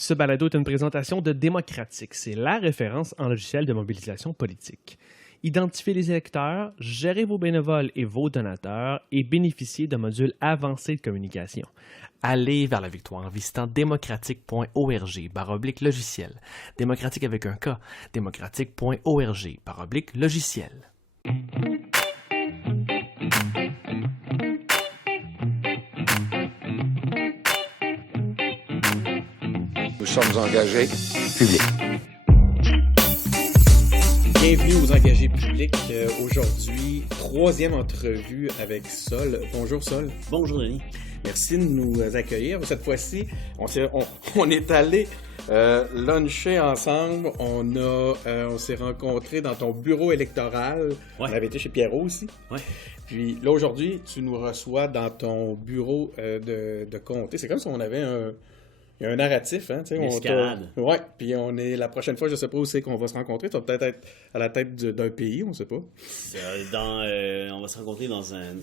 Ce balado est une présentation de Démocratique. C'est la référence en logiciel de mobilisation politique. Identifiez les électeurs, gérez vos bénévoles et vos donateurs et bénéficiez d'un module avancé de communication. Allez vers la victoire en visitant démocratique.org/logiciel. Démocratique avec un K. démocratique.org/logiciel. Nous sommes engagés publics. Bienvenue aux engagés publics. Aujourd'hui, troisième entrevue avec Sol. Bonjour Sol. Bonjour Denis. Merci de nous accueillir. Cette fois-ci, on est allé luncher ensemble. On s'est rencontrés dans ton bureau électoral. Ouais. On avait été chez Pierrot aussi. Ouais. Puis là, aujourd'hui, tu nous reçois dans ton bureau de comté. C'est comme si on avait il y a un narratif, hein, tu sais. Une escalade. Ouais, puis la prochaine fois, je sais pas où c'est qu'on va se rencontrer. Tu vas peut-être être à la tête d'un pays, on sait pas. On va se rencontrer dans un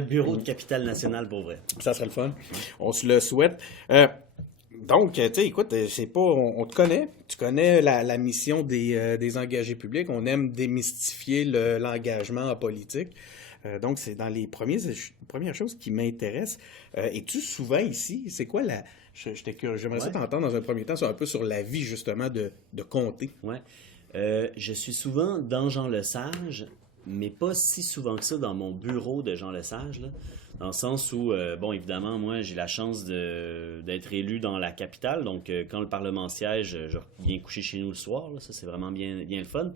bureau de capitale nationale pour vrai. Ça serait le fun. On se le souhaite. Donc, tu sais, écoute, c'est pas, on te connaît. Tu connais la mission des engagés publics. On aime démystifier l'engagement en politique. Donc, c'est dans les premières choses qui m'intéressent. Es-tu souvent ici? C'est quoi j'étais curieux. J'aimerais ça t'entendre dans un premier temps un peu sur la vie, justement, de comté. Ouais. Je suis souvent dans Jean-Lesage, mais pas si souvent que ça dans mon bureau de Jean-Lesage, là. Dans le sens où, évidemment, moi, j'ai la chance d'être élu dans la capitale. Donc, quand le Parlement siège, je viens coucher chez nous le soir. Là, ça, c'est vraiment bien le fun.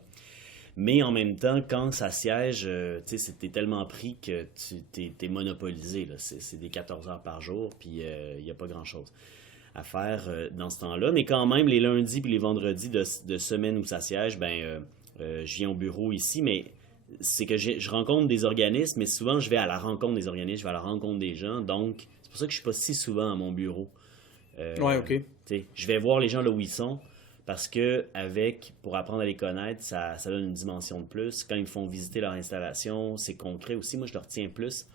Mais en même temps, quand ça siège, t'es tellement pris que t'es monopolisé. Là. C'est des 14 heures par jour, puis il n'y a pas grand-chose à faire dans ce temps-là. Mais quand même, les lundis puis les vendredis de semaine où ça siège, je viens au bureau ici, mais c'est que je rencontre des organismes, mais souvent je vais à la rencontre des organismes, je vais à la rencontre des gens, donc c'est pour ça que je suis pas si souvent à mon bureau. OK. Je vais voir les gens là où ils sont, parce que pour apprendre à les connaître, ça donne une dimension de plus. Quand ils me font visiter leur installation, c'est concret aussi. Moi, je leur tiens plus.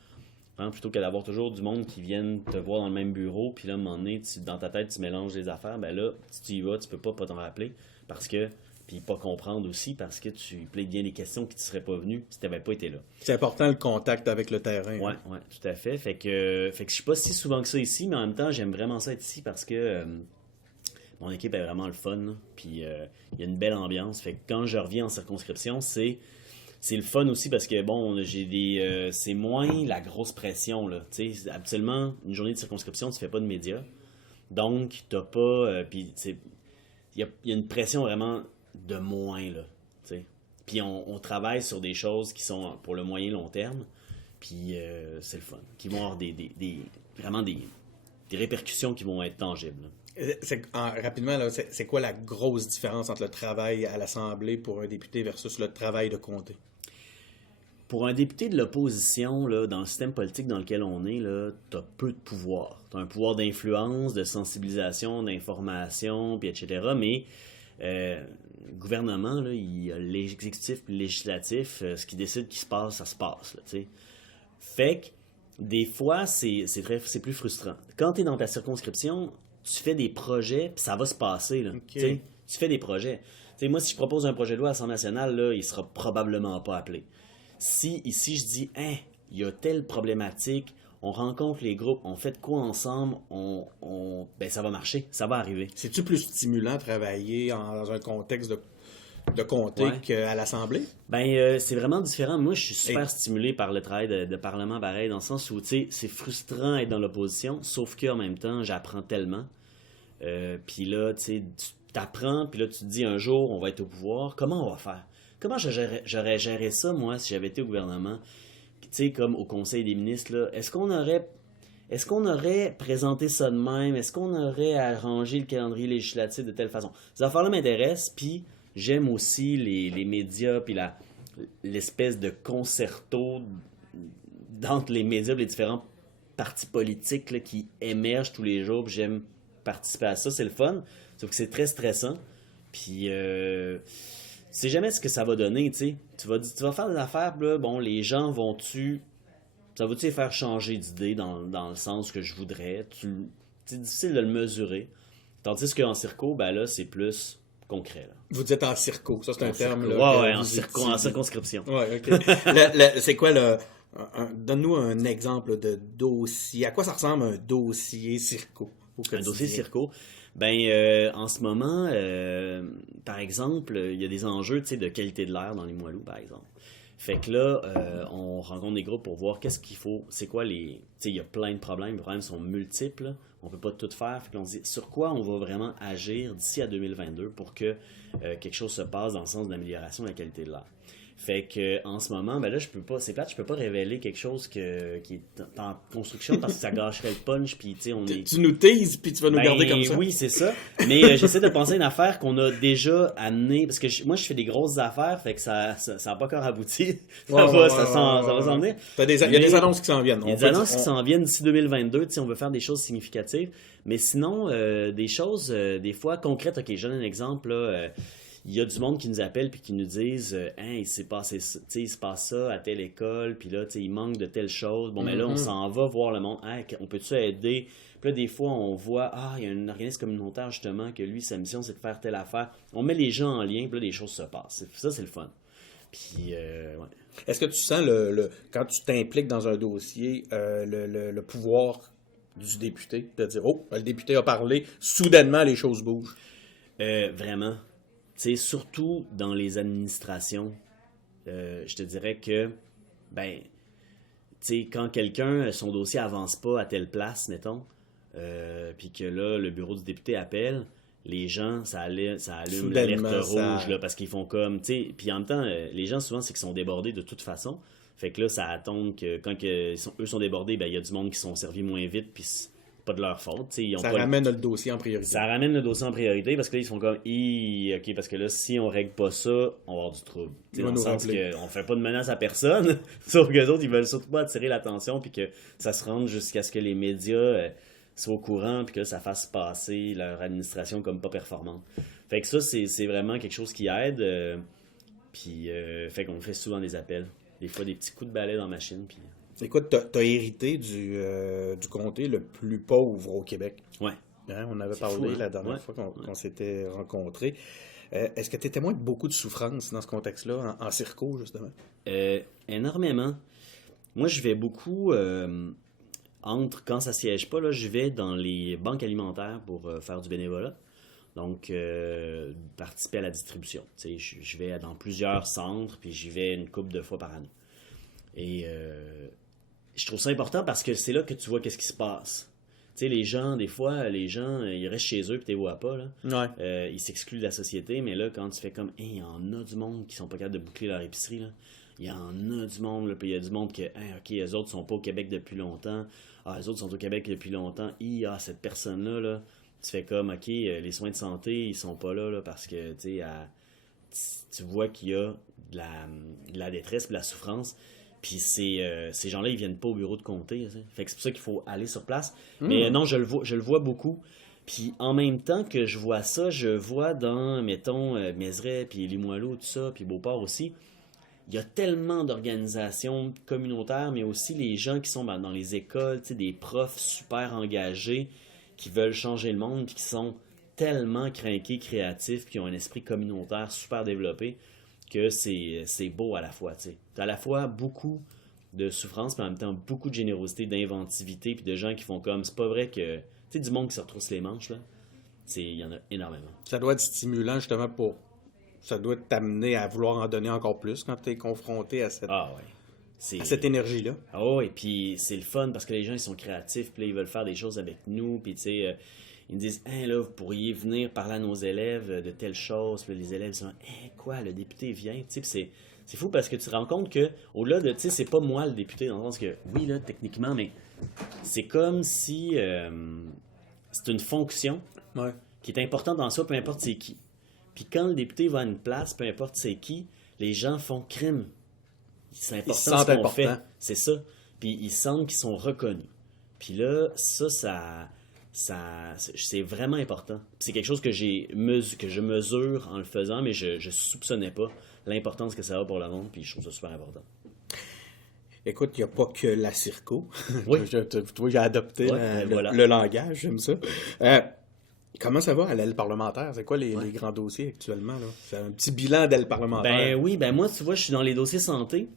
Hein, plutôt que d'avoir toujours du monde qui viennent te voir dans le même bureau, puis là, à un moment donné, dans ta tête, tu mélanges les affaires. Ben là, si tu y vas, tu peux pas t'en rappeler. Puis pas comprendre aussi, parce que tu plaides bien des questions qui ne seraient pas venues si tu n'avais pas été là. C'est important le contact avec le terrain. Oui, tout à fait. Fait que je suis pas si souvent que ça ici, mais en même temps, j'aime vraiment ça être ici parce que mon équipe est vraiment le fun, là. Puis il y a une belle ambiance. Fait que quand je reviens en circonscription, c'est le fun aussi parce que c'est moins la grosse pression, là. Tu sais, habituellement, une journée de circonscription, tu fais pas de médias. Donc, t'as pas. Puis il y a une pression vraiment de moins, là. Tu sais. Puis on travaille sur des choses qui sont pour le moyen long terme. Puis c'est le fun. Qui vont avoir vraiment des répercussions qui vont être tangibles, là. Rapidement, là, c'est quoi la grosse différence entre le travail à l'Assemblée pour un député versus le travail de comté? Pour un député de l'opposition, là, dans le système politique dans lequel on est, tu as peu de pouvoir. Tu as un pouvoir d'influence, de sensibilisation, d'information, puis etc. Mais le gouvernement, là, il y a l'exécutif et le législatif. Ce qui décide qu'il se passe, ça se passe. Là, t'sais. Fait que des fois, c'est plus frustrant. Quand tu es dans ta circonscription, tu fais des projets, puis ça va se passer. Là. Okay. Tu fais des projets. T'sais, moi, si je propose un projet de loi à l'Assemblée nationale, là, il sera probablement pas appelé. Si ici, je dis, il y a telle problématique, on rencontre les groupes, on fait de quoi ensemble, ça va marcher, ça va arriver. C'est-tu plus stimulant de travailler dans un contexte de comté qu'à l'Assemblée? C'est vraiment différent. Moi, je suis super stimulé par le travail de Parlement, pareil, dans le sens où, c'est frustrant d'être dans l'opposition, sauf qu'en même temps, j'apprends tellement. Puis là, tu t'apprends, puis là, tu te dis, un jour, on va être au pouvoir, comment on va faire? Comment j'aurais géré ça, moi, si j'avais été au gouvernement? Tu sais, comme au Conseil des ministres, là, est-ce qu'on aurait présenté ça de même? Est-ce qu'on aurait arrangé le calendrier législatif de telle façon? Ces affaires-là m'intéressent, puis j'aime aussi les médias, puis l'espèce de concerto entre les médias et les différents partis politiques là, qui émergent tous les jours, puis j'aime participer à ça, c'est le fun. Sauf que c'est très stressant, puis tu sais jamais ce que ça va donner, tu sais. Tu vas faire des affaires, là, les gens ça va-tu les faire changer d'idée dans le sens que je voudrais? Tu c'est difficile de le mesurer. Tandis qu'en circo, ben là, c'est plus concret. Là. Vous dites en circo, ça c'est un terme. Là, là, en circonscription. Ouais, ok. C'est quoi donne-nous un exemple de dossier. À quoi ça ressemble un dossier circo? Un dossier circo. Ben, en ce moment, par exemple, il y a des enjeux de qualité de l'air dans les Limoilou, par exemple. Fait que là, on rencontre des groupes pour voir qu'est-ce qu'il faut, c'est quoi les... Tu sais, il y a plein de problèmes, les problèmes sont multiples, là. On peut pas tout faire. Fait que là, on se dit sur quoi on va vraiment agir d'ici à 2022 pour que quelque chose se passe dans le sens d'amélioration de la qualité de l'air. Fait que en ce moment, ben là, je peux pas révéler quelque chose qui est en construction parce que ça gâcherait le punch, puis tu sais, Tu nous teases, puis tu vas nous garder comme ça. Oui, c'est ça. Mais j'essaie de penser à une affaire qu'on a déjà amenée, parce que moi, je fais des grosses affaires, fait que ça a pas encore abouti. Ça va s'en venir. Il y a des annonces qui s'en viennent. Il y a des annonces qui s'en viennent d'ici 2022, tu sais, on veut faire des choses significatives. Mais sinon, des choses, des fois, concrètes. OK, je donne un exemple, là. Il y a du monde qui nous appelle puis qui nous disent il s'est passé ça, il se passe ça à telle école, puis là, il manque de telle chose. Bon, mais là, on s'en va voir le monde. On peut-tu aider? Puis là, des fois, on voit il y a un organisme communautaire, justement, que lui, sa mission, c'est de faire telle affaire. On met les gens en lien, puis là, des choses se passent. Ça, c'est le fun. Puis, ouais. Est-ce que tu sens, quand tu t'impliques dans un dossier, le pouvoir du député de dire le député a parlé, soudainement, les choses bougent? Vraiment. C'est surtout dans les administrations, je te dirais que, quand quelqu'un, son dossier avance pas à telle place, mettons, puis que là, le bureau du député appelle, les gens, ça allume l'alerte rouge, là, parce qu'ils font comme, puis en même temps, les gens, souvent, c'est qu'ils sont débordés de toute façon. Fait que là, ça attend que, quand eux sont débordés, il y a du monde qui sont servis moins vite, puis pas de leur faute. Ça ramène le dossier en priorité. Ça ramène le dossier en priorité parce que là, ils sont comme OK, parce que là, si on règle pas ça, on va avoir du trouble. Dans le sens qu'on fait pas de menace à personne, sauf que les autres, ils veulent surtout pas attirer l'attention puis que ça se rende jusqu'à ce que les médias soient au courant puis que ça fasse passer leur administration comme pas performante. Fait que ça, c'est vraiment quelque chose qui aide. Puis, fait qu'on fait souvent des appels. Des fois, des petits coups de balai dans la machine. Puis... Écoute, t'as hérité du comté le plus pauvre au Québec. Ouais. Hein, on avait parlé la dernière fois qu'on s'était rencontrés. Est-ce que tu es témoin de beaucoup de souffrance dans ce contexte-là, en circo, justement? Énormément. Moi, je vais beaucoup... quand ça siège pas, là, je vais dans les banques alimentaires pour faire du bénévolat. Donc, participer à la distribution. Je vais dans plusieurs centres, puis j'y vais une couple de fois par année. Et je trouve ça important parce que c'est là que tu vois qu'est-ce qui se passe. Tu sais, les gens, des fois, ils restent chez eux puis tu les vois pas, là. Ouais. Ils s'excluent de la société, mais là, quand tu fais comme, il y en a du monde qui sont pas capables de boucler leur épicerie, là. Il y en a du monde, là, puis il y a du monde que, OK, eux autres sont pas au Québec depuis longtemps. Eux autres sont au Québec depuis longtemps. Cette personne-là, là, tu fais comme, OK, les soins de santé, ils sont pas là parce que, tu sais, tu vois qu'il y a de la détresse et de la souffrance. Puis ces gens-là, ils viennent pas au bureau de comté. T'sais. Fait que c'est pour ça qu'il faut aller sur place. Mais non, je le vois beaucoup. Puis en même temps que je vois ça, je vois dans, mettons, Mézeray, puis Limoilou, tout ça, puis Beauport aussi, il y a tellement d'organisations communautaires, mais aussi les gens qui sont dans les écoles, des profs super engagés qui veulent changer le monde, puis qui sont tellement crinqués, créatifs, puis qui ont un esprit communautaire super développé, que c'est beau à la fois. Tu as à la fois beaucoup de souffrance, mais en même temps beaucoup de générosité, d'inventivité, puis de gens qui font comme, c'est pas vrai que... Tu sais, du monde qui se retrousse les manches, là. Il y en a énormément. Ça doit être stimulant, justement, ça doit t'amener à vouloir en donner encore plus quand tu es confronté à cette énergie-là. Ah oui, et puis c'est le fun parce que les gens, ils sont créatifs, puis là, ils veulent faire des choses avec nous, puis tu sais... ils me disent, là, vous pourriez venir parler à nos élèves de telle chose. Puis les élèves sont, quoi, le député vient. Puis c'est fou parce que tu te rends compte que, au-delà de, tu sais, c'est pas moi le député, dans le sens que, oui, là, techniquement, mais c'est comme si c'est une fonction qui est importante dans soi, peu importe c'est qui. Puis quand le député va à une place, peu importe c'est qui, les gens font crime. C'est important ce qu'on fait. C'est ça. Puis ils sentent qu'ils sont reconnus. Puis là, ça c'est vraiment important. C'est quelque chose que je mesure en le faisant, mais je soupçonnais pas l'importance que ça a pour le monde, puis je trouve ça super important. Écoute, il n'y a pas que la circo. Oui. Tu vois, j'ai adopté Ouais, voilà. le langage, j'aime ça. Comment ça va à l'aile parlementaire? C'est quoi les grands dossiers actuellement, là? C'est un petit bilan d'aile parlementaire. Ben oui, ben moi, tu vois, je suis dans les dossiers santé.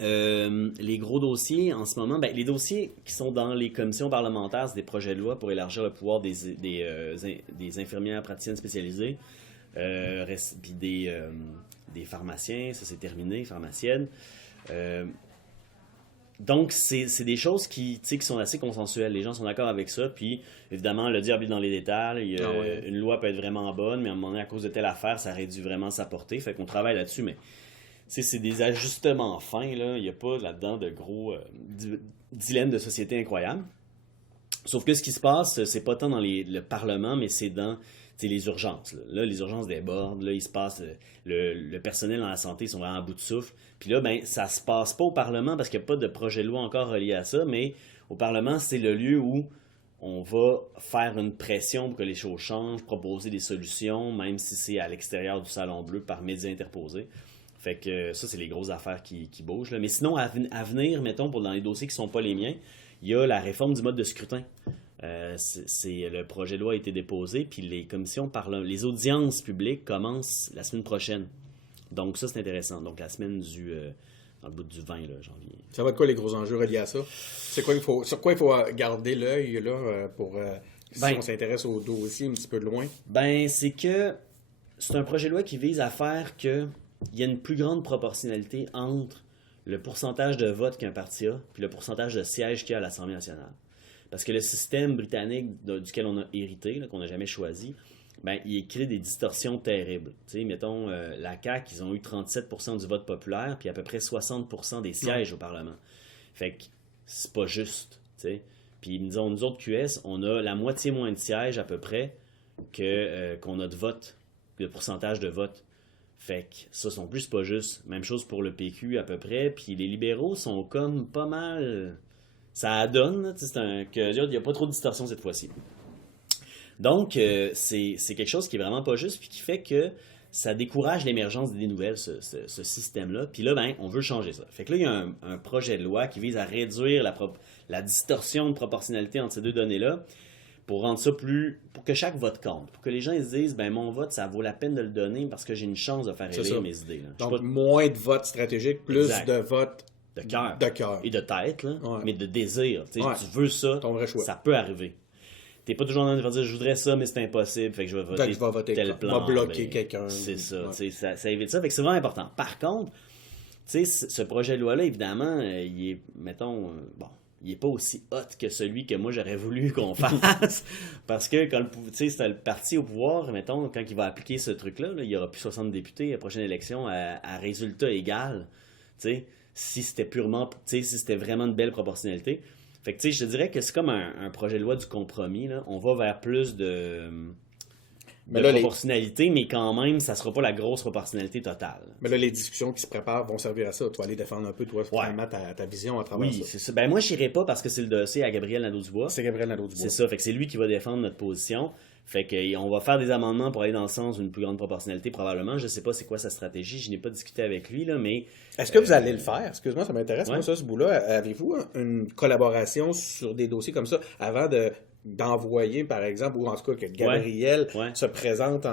Les gros dossiers en ce moment, ben, les dossiers qui sont dans les commissions parlementaires, c'est des projets de loi pour élargir le pouvoir des infirmières praticiennes spécialisées, puis des pharmaciens, ça c'est terminé, pharmaciennes. Donc, c'est des choses qui sont assez consensuelles. Les gens sont d'accord avec ça. Puis, évidemment, le diable est dans les détails. Une loi peut être vraiment bonne, mais à un moment donné, à cause de telle affaire, ça réduit vraiment sa portée. Fait qu'on travaille là-dessus, mais c'est des ajustements fins. Là. Il n'y a pas là-dedans de gros dilemmes de société incroyables. Sauf que ce qui se passe, c'est pas tant dans le Parlement, mais c'est dans les urgences. Là, les urgences débordent. Là, il se passe... Le personnel dans la santé, ils sont vraiment à bout de souffle. Puis là, ben, ça se passe pas au Parlement parce qu'il n'y a pas de projet de loi encore relié à ça, mais au Parlement, c'est le lieu où on va faire une pression pour que les choses changent, proposer des solutions, même si c'est à l'extérieur du Salon Bleu par médias interposés. Fait que ça, c'est les grosses affaires qui bougent. Là. Mais sinon, à venir, mettons, dans les dossiers qui ne sont pas les miens, il y a la réforme du mode de scrutin. Le projet de loi a été déposé, puis les audiences publiques commencent la semaine prochaine. Donc ça, c'est intéressant. Donc la semaine dans le bout du 20 là, janvier. Ça va être quoi les gros enjeux reliés à ça? Sur quoi il faut garder l'œil là, pour si on s'intéresse au dossier un petit peu de loin? Ben, c'est que c'est un projet de loi qui vise à faire qu'il y ait une plus grande proportionnalité entre le pourcentage de votes qu'un parti a puis le pourcentage de sièges qu'il y a à l'Assemblée nationale. Parce que le système britannique duquel on a hérité, là, qu'on n'a jamais choisi, ben, il crée des distorsions terribles. T'sais, mettons, la CAQ, ils ont eu 37% du vote populaire, puis à peu près 60% des sièges au Parlement. Fait que c'est pas juste. T'sais. Puis nous autres QS, on a la moitié moins de sièges à peu près qu'on a de vote, de pourcentage de vote. Fait que ça, non plus, c'est pas juste. Même chose pour le PQ à peu près. Puis les libéraux sont comme pas mal... Ça donne, il n'y a pas trop de distorsion cette fois-ci. Donc, c'est quelque chose qui est vraiment pas juste, puis qui fait que ça décourage l'émergence d'idées nouvelles, ce système-là. Puis là, ben, on veut changer ça. Fait que là, il y a un projet de loi qui vise à réduire la distorsion de proportionnalité entre ces deux données-là, pour rendre ça pour que chaque vote compte. Pour que les gens ils se disent, ben mon vote, ça vaut la peine de le donner parce que j'ai une chance de faire élire mes idées. Là. Donc, moins de votes stratégiques, plus de votes de cœur. De et de tête, là, ouais. mais de désir. Tu veux ça, ton vrai choix. Ça peut arriver. T'es pas toujours en train de dire je voudrais ça, mais c'est impossible, fait que je vais voter tel plan. Va bloquer quelqu'un. C'est ça, ouais. ça évite ça, fait que c'est vraiment important. Par contre, ce projet de loi-là, évidemment, il est, mettons, il n'est pas aussi hot que celui que moi j'aurais voulu qu'on fasse. Parce que quand c'est le parti au pouvoir, mettons, quand il va appliquer ce truc-là, il n'y aura plus 60 députés à la prochaine élection à résultat égal. Si c'était vraiment une belle proportionnalité. Fait que je te dirais que c'est comme un projet de loi du compromis. Là. On va vers plus de proportionnalité, mais quand même, ça sera pas la grosse proportionnalité totale. Mais là, les discussions qui se préparent vont servir à ça. Tu vas aller défendre un peu, toi, finalement, ta vision à travers ça. Oui, c'est ça. Ben moi, je n'irai pas parce que c'est le dossier à Gabriel Nadeau-Dubois. C'est Gabriel Nadeau-Dubois. C'est ça. Fait que c'est lui qui va défendre notre position. Fait que on va faire des amendements pour aller dans le sens d'une plus grande proportionnalité, probablement. Je sais pas c'est quoi sa stratégie. Je n'ai pas discuté avec lui, là, mais... Est-ce que vous allez le faire? Excuse-moi, ça m'intéresse, ouais. moi, ça, ce bout-là. Avez-vous une collaboration sur des dossiers comme ça avant d'envoyer, par exemple, ou en tout cas que Gabriel se présente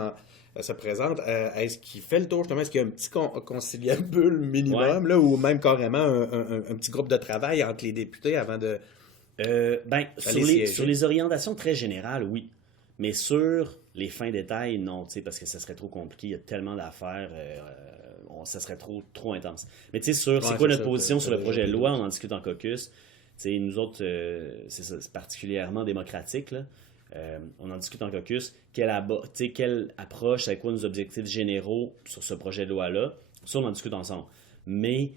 est-ce qu'il fait le tour, justement? Est-ce qu'il y a un petit conciliabule minimum, là, ou même carrément un petit groupe de travail entre les députés avant de... Sur les orientations très générales, oui. Mais sur les fins détails, non, parce que ça serait trop compliqué. Il y a tellement d'affaires, ça serait trop intense. Mais tu sais, c'est quoi notre position sur le projet de loi? On en discute en caucus. Nous autres, c'est particulièrement démocratique, là. On en discute en caucus. Quelle approche, c'est quoi nos objectifs généraux sur ce projet de loi-là? Ça, on en discute ensemble. Mais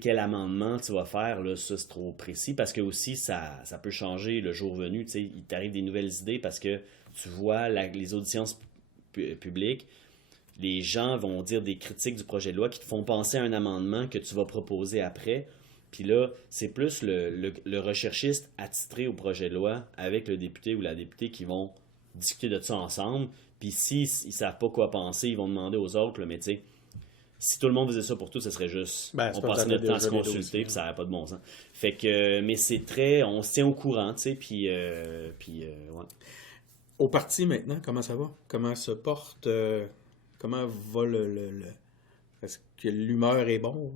quel amendement tu vas faire, là, ça, c'est trop précis parce que aussi, ça peut changer le jour venu. Il t'arrive des nouvelles idées parce que tu vois les auditions publiques, les gens vont dire des critiques du projet de loi qui te font penser à un amendement que tu vas proposer après. Puis là, c'est plus le recherchiste attitré au projet de loi avec le député ou la députée qui vont discuter de ça ensemble. Puis s'ils ne savent pas quoi penser, ils vont demander aux autres, là, mais tu sais, Si tout le monde faisait ça pour tout, ce serait juste... Ben, c'est on comme passait ça notre que temps à se déjà les consulter, dossiers. puis ça n'avait pas de bon sens. Fait que, mais c'est très... On se tient au courant, tu sais, puis ouais. Au parti maintenant, comment ça va? Comment se porte? Comment va Est-ce que l'humeur est bonne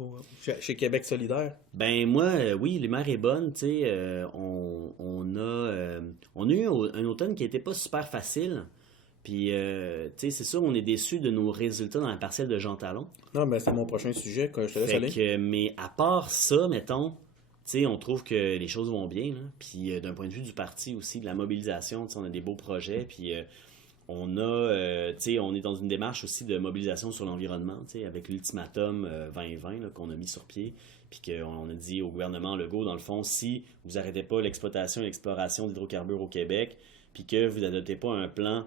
chez Québec solidaire? Ben moi, oui, l'humeur est bonne, tu sais. On a eu un automne qui n'était pas super facile. Puis, tu sais, c'est sûr, on est déçus de nos résultats dans la partielle de Jean Talon. Non, mais c'est mon prochain sujet, que je te laisse Fait aller. que, mais à part ça, mettons, tu sais, on trouve que les choses vont bien, là. Puis d'un point de vue du parti aussi, de la mobilisation, tu sais, on a des beaux projets. Puis on a, tu sais, on est dans une démarche aussi de mobilisation sur l'environnement, tu sais, avec l'ultimatum 2020 là, qu'on a mis sur pied. Puis qu'on a dit au gouvernement Legault, dans le fond, si vous n'arrêtez pas l'exploitation et l'exploration d'hydrocarbures au Québec, puis que vous n'adoptez pas un plan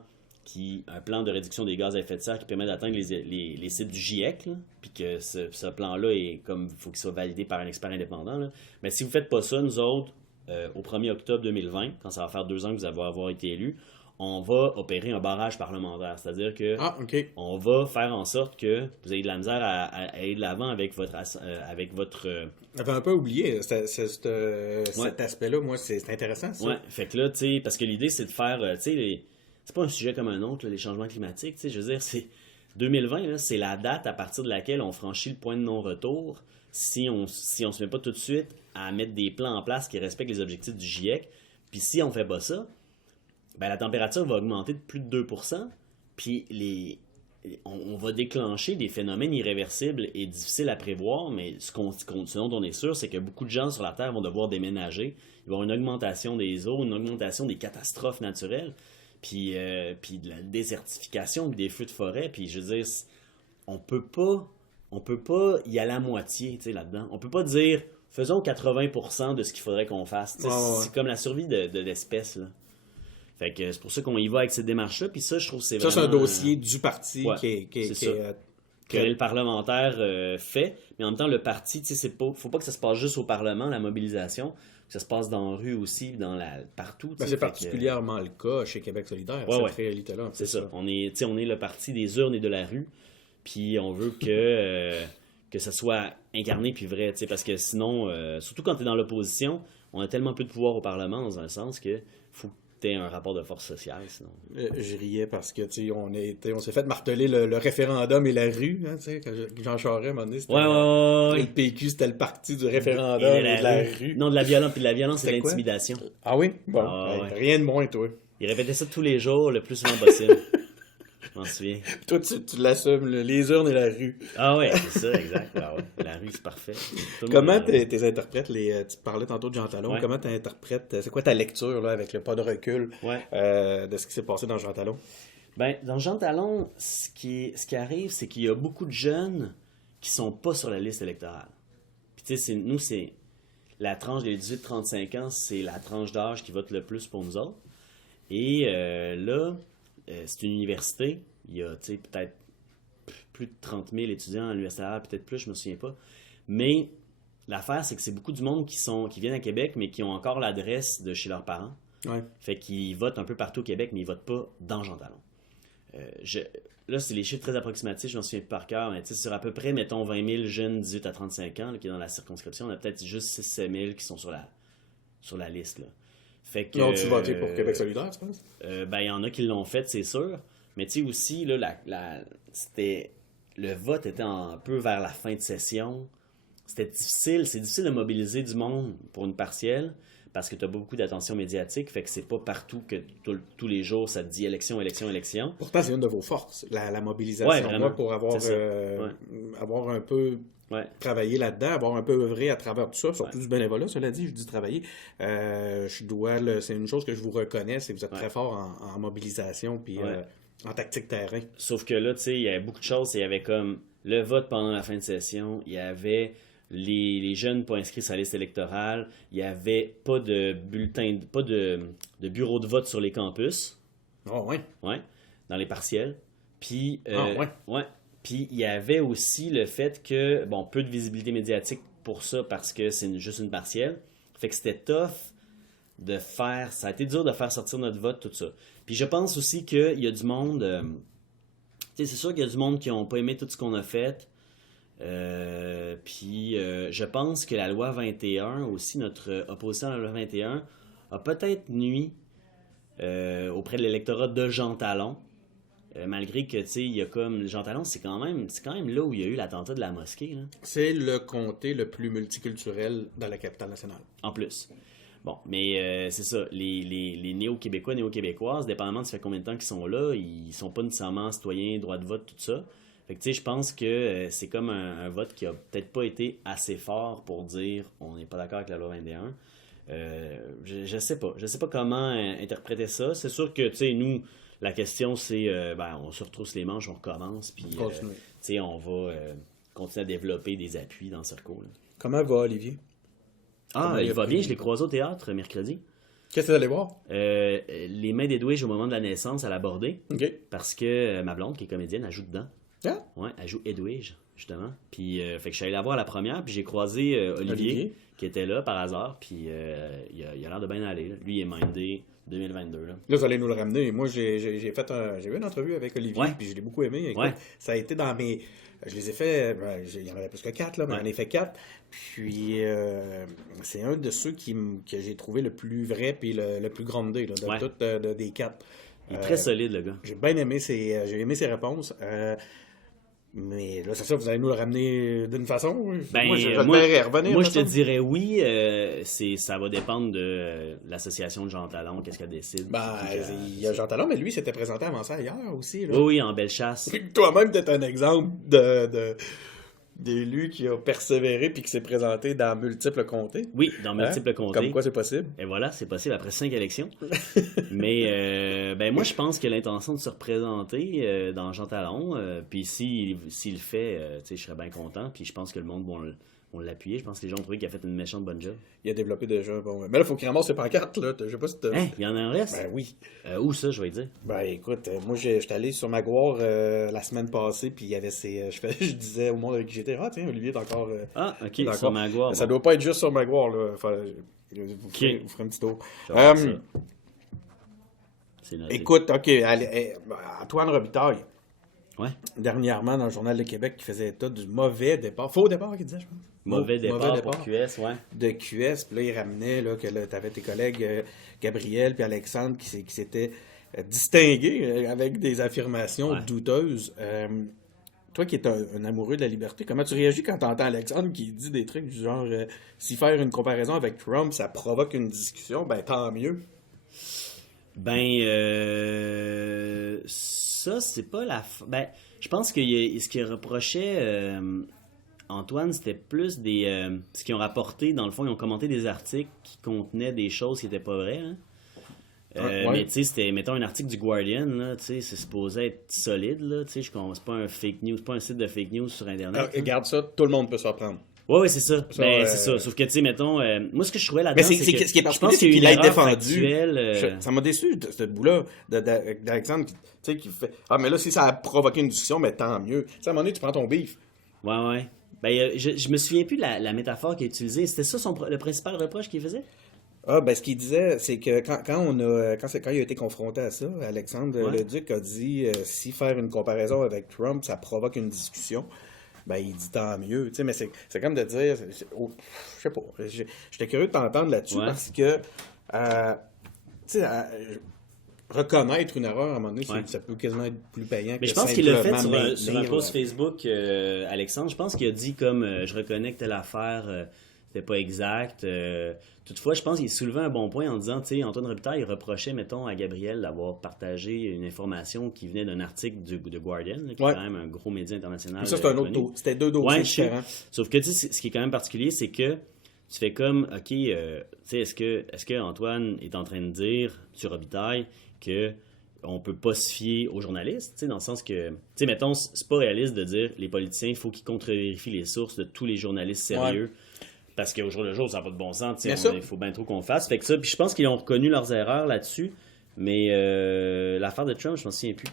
de réduction des gaz à effet de serre qui permet d'atteindre les cibles du GIEC, là, puis que ce plan-là est comme faut qu'il soit validé par un expert indépendant. Là. Mais si vous ne faites pas ça, nous autres, au 1er octobre 2020, quand ça va faire 2 ans que vous allez avoir été élus, on va opérer un barrage parlementaire. C'est-à-dire que on va faire en sorte que vous ayez de la misère à aller de l'avant avec votre J'avais un peu oublié cet aspect-là. Moi, c'est intéressant, ça. Ouais, fait que là, tu sais, parce que l'idée, c'est de faire, tu sais, c'est pas un sujet comme un autre, là, les changements climatiques, tu sais, je veux dire, c'est 2020, là, c'est la date à partir de laquelle on franchit le point de non-retour si on se met pas tout de suite à mettre des plans en place qui respectent les objectifs du GIEC. Puis si on fait pas ça, ben la température va augmenter de plus de 2%, puis on va déclencher des phénomènes irréversibles et difficiles à prévoir, mais ce dont on est sûr, c'est que beaucoup de gens sur la Terre vont devoir déménager. Il va y avoir une augmentation des eaux, une augmentation des catastrophes naturelles, puis de la désertification, puis des feux de forêt, puis je veux dire, on peut pas y aller à moitié, tu sais, là-dedans. On peut pas dire, faisons 80% de ce qu'il faudrait qu'on fasse. C'est comme la survie de l'espèce, là. Fait que c'est pour ça qu'on y va avec cette démarche-là. Puis ça, je trouve que c'est vraiment... Ça, c'est un dossier du parti ouais, que le parlementaire fait. Mais en même temps, le parti, tu sais, faut pas que ça se passe juste au Parlement, la mobilisation. Que ça se passe dans la rue aussi, partout. Ben, c'est particulièrement le cas chez Québec solidaire, cette réalité-là. C'est ça. On est le parti des urnes et de la rue. Puis on veut que ça soit incarné puis vrai. Tu sais, parce que sinon, surtout quand tu es dans l'opposition, on a tellement peu de pouvoir au Parlement, dans un sens, que faut un rapport de force sociale, sinon. Je riais parce que, tu sais, on s'est fait marteler le référendum et la rue, hein, tu sais, quand Jean Charest, à un moment donné, c'était le PQ, c'était le parti du référendum et de la rue. Non, de la violence, puis de la violence, c'est l'intimidation. Ah oui? Bon, rien de moins, toi. Il répétait ça tous les jours, le plus souvent possible. Je m'en souviens. Toi, tu l'assumes, les urnes et la rue. Ah ouais, c'est ça, exact. Ah ouais. La rue, c'est parfait. Comment tu interprètes tu parlais tantôt de Jean Talon, comment tu interprètes, c'est quoi ta lecture là, avec le pas de recul de ce qui s'est passé dans Jean Talon? Ben, dans Jean Talon, ce qui arrive, c'est qu'il y a beaucoup de jeunes qui sont pas sur la liste électorale. Puis tu sais, nous, c'est la tranche des 18-35 ans, c'est la tranche d'âge qui vote le plus pour nous autres. Et là, c'est une université. Il y a peut-être plus de 30 000 étudiants à l'université, peut-être plus, je me souviens pas. Mais l'affaire, c'est que c'est beaucoup du monde qui viennent à Québec, mais qui ont encore l'adresse de chez leurs parents. Ouais. Fait qu'ils votent un peu partout au Québec, mais ils votent pas dans Jean Talon. Là, c'est les chiffres très approximatifs, je m'en souviens plus par cœur, mais sur à peu près, mettons, 20 000 jeunes 18 à 35 ans là, qui est dans la circonscription, on a peut-être juste 6-7 000 qui sont sur la liste. Là. Fait que, tu voté pour Québec solidaire, tu penses? Ben, il y en a qui l'ont fait, c'est sûr. Mais tu sais aussi, là, le vote était un peu vers la fin de session. C'est difficile de mobiliser du monde pour une partielle parce que tu as beaucoup d'attention médiatique, fait que c'est pas partout que tous les jours ça te dit élection, élection, élection. Pourtant, c'est une de vos forces, la mobilisation. Ouais, vraiment. Moi, pour avoir un peu travaillé là-dedans, avoir un peu œuvré à travers tout ça, surtout du bénévolat, cela dit, je dis travailler, c'est une chose que je vous reconnais, c'est que vous êtes très fort en mobilisation puis en tactique terrain. Sauf que là, tu sais, il y avait beaucoup de choses, il y avait comme le vote pendant la fin de session, il y avait les jeunes pas inscrits sur la liste électorale, il n'y avait pas de bulletin, pas de bureau de vote sur les campus. Oh, ouais. Ouais, dans les partiels. Puis, Puis il y avait aussi le fait que, bon, peu de visibilité médiatique pour ça parce que c'est juste une partielle. Fait que c'était tough de faire, ça a été dur de faire sortir notre vote, tout ça. Puis je pense aussi qu'il y a du monde, tu sais, c'est sûr qu'il y a du monde qui n'ont pas aimé tout ce qu'on a fait. Puis je pense que la loi 21, aussi notre opposition à la loi 21, a peut-être nui auprès de l'électorat de Jean Talon. Malgré que, tu sais, il y a comme... Jean Talon, c'est quand même là où il y a eu l'attentat de la mosquée. Là. C'est le comté le plus multiculturel dans la capitale nationale. En plus. Bon, mais c'est ça. Les néo-québécois, néo-québécoises, dépendamment de ça fait combien de temps qu'ils sont là, ils sont pas nécessairement citoyens, droit de vote, tout ça. Fait que, tu sais, je pense que c'est comme un vote qui a peut-être pas été assez fort pour dire on n'est pas d'accord avec la loi 21. Je sais pas. Je sais pas comment interpréter ça. C'est sûr que, tu sais, nous... La question, c'est, on se retrousse les manches, on recommence, puis on va continuer à développer des appuis dans ce recours. Comment va Olivier? Ah, il va bien, je l'ai croisé au théâtre mercredi. Qu'est-ce que tu allé voir? Les mains d'Edwige au moment de la naissance, elle a abordé, parce que ma blonde, qui est comédienne, elle joue dedans. Ah? Ouais, elle joue Edwige, justement. Puis, fait que je suis allé la voir à la première, puis j'ai croisé Olivier, qui était là par hasard, puis il a l'air de bien aller. Là. Lui, il est mindé 2022. Là, vous allez nous le ramener. Moi, j'ai eu une entrevue avec Olivier, puis je l'ai beaucoup aimé. Écoute, ça a été dans mes... Je les ai fait... il y en avait plus que 4, là, mais j'en ai fait 4. Puis, c'est un de ceux que j'ai trouvé le plus vrai puis le plus grondé là, de toutes des 4. Il est très solide, le gars. J'ai bien aimé j'ai aimé ses réponses. Mais là, c'est ça, vous allez nous le ramener d'une façon? Moi, je te dirais oui. Ça va dépendre de l'association de Jean Talon, qu'est-ce qu'elle décide. Il y a Jean Talon, mais lui, s'était présenté avant ça ailleurs aussi. Là. Oui, en Bellechasse. Toi-même, t'es un exemple d'élu qui a persévéré puis qui s'est présenté dans multiples comtés. Oui, dans multiples comtés. Comme quoi c'est possible. Et voilà, c'est possible après 5 élections. Mais moi, je pense qu'il a l'intention de se représenter dans Jean Talon. Puis s'il le fait, je serais bien content. Puis je pense que le monde va l'appuyer. Je pense que les gens ont trouvé qu'il a fait une méchante bonne job. Il a développé déjà. Bon, mais là, il faut qu'il ramasse ses pancartes. Là. Je sais pas si il y en a un reste? Ben oui. Où ça, je vais dire? Écoute, moi, j'étais allé sur Magloire la semaine passée, puis il y avait je disais au monde avec qui j'étais, tiens, Olivier est encore... OK, sur Magloire. Ça doit pas être juste sur Magloire, là. Vous ferez un petit tour. Écoute, OK, Antoine Robitaille. Ouais. Dernièrement, dans le Journal de Québec, qui faisait état du mauvais départ. Faux départ, qu'il disait, je pense. Mauvais départ pour QS, ouais. De QS, puis là, il ramenait là, que tu avais tes collègues Gabriel puis Alexandre qui s'étaient distingués avec des affirmations douteuses. Toi qui es un amoureux de la liberté, comment tu réagis quand tu entends Alexandre qui dit des trucs du genre si faire une comparaison avec Trump, ça provoque une discussion, tant mieux. Ça, c'est pas la... je pense que ce qu'il reprochait... Antoine, c'était plus des... ce qu'ils ont rapporté, dans le fond, ils ont commenté des articles qui contenaient des choses qui n'étaient pas vraies. Hein? Mais tu sais, c'était, mettons, un article du Guardian, là, tu sais, c'est supposé être solide, là, tu sais, c'est pas un fake news, c'est pas un site de fake news sur Internet. Regarde ça, tout le monde peut se reprendre. Oui, c'est ça. C'est ça. Sauf que, tu sais, mettons, moi, ce que je trouvais là-dedans, c'est que ce qui est particulier, c'est qu'il a défendu. Ça m'a déçu, ce bout-là, d'Alexandre, tu sais, qui fait « Ah, mais là, si ça a provoqué une discussion, tant mieux. » Tu sais, à un moment donné, tu prends ton beef. Ouais. Je me souviens plus de la métaphore qu'il a utilisée. C'était ça le principal reproche qu'il faisait? Ce qu'il disait, c'est que quand il a été confronté à ça, Alexandre Leduc a dit si faire une comparaison avec Trump, ça provoque une discussion, il dit tant mieux. Tu sais, mais c'est comme de dire, je sais pas, j'étais curieux de t'entendre là-dessus parce que, tu sais, reconnaître une erreur, à un moment donné, ça peut quasiment être plus payant que je pense qu'il l'a fait sur un post Facebook, Alexandre. Je pense qu'il a dit comme je reconnais que telle affaire, c'était pas exact. Toutefois, je pense qu'il soulevait un bon point en disant, tu sais, Antoine Robitaille, il reprochait, mettons, à Gabriel d'avoir partagé une information qui venait d'un article de Guardian, là, qui est quand même un gros média international. Ça, c'est un autre c'était 2 dossiers différents. Sauf que, tu sais, ce qui est quand même particulier, c'est que tu fais comme, OK, tu sais, est-ce que Antoine est en train de dire, sur Robitaille, que on peut pas se fier aux journalistes, tu sais, dans le sens que, tu sais, mettons, c'est pas réaliste de dire les politiciens, il faut qu'ils contre-vérifient les sources de tous les journalistes sérieux. Parce qu'au jour le jour, ça n'a pas de bon sens. Il faut bien trop qu'on fasse. Fait que ça, puis je pense qu'ils ont reconnu leurs erreurs là-dessus. Mais l'affaire de Trump, je m'en souviens plus.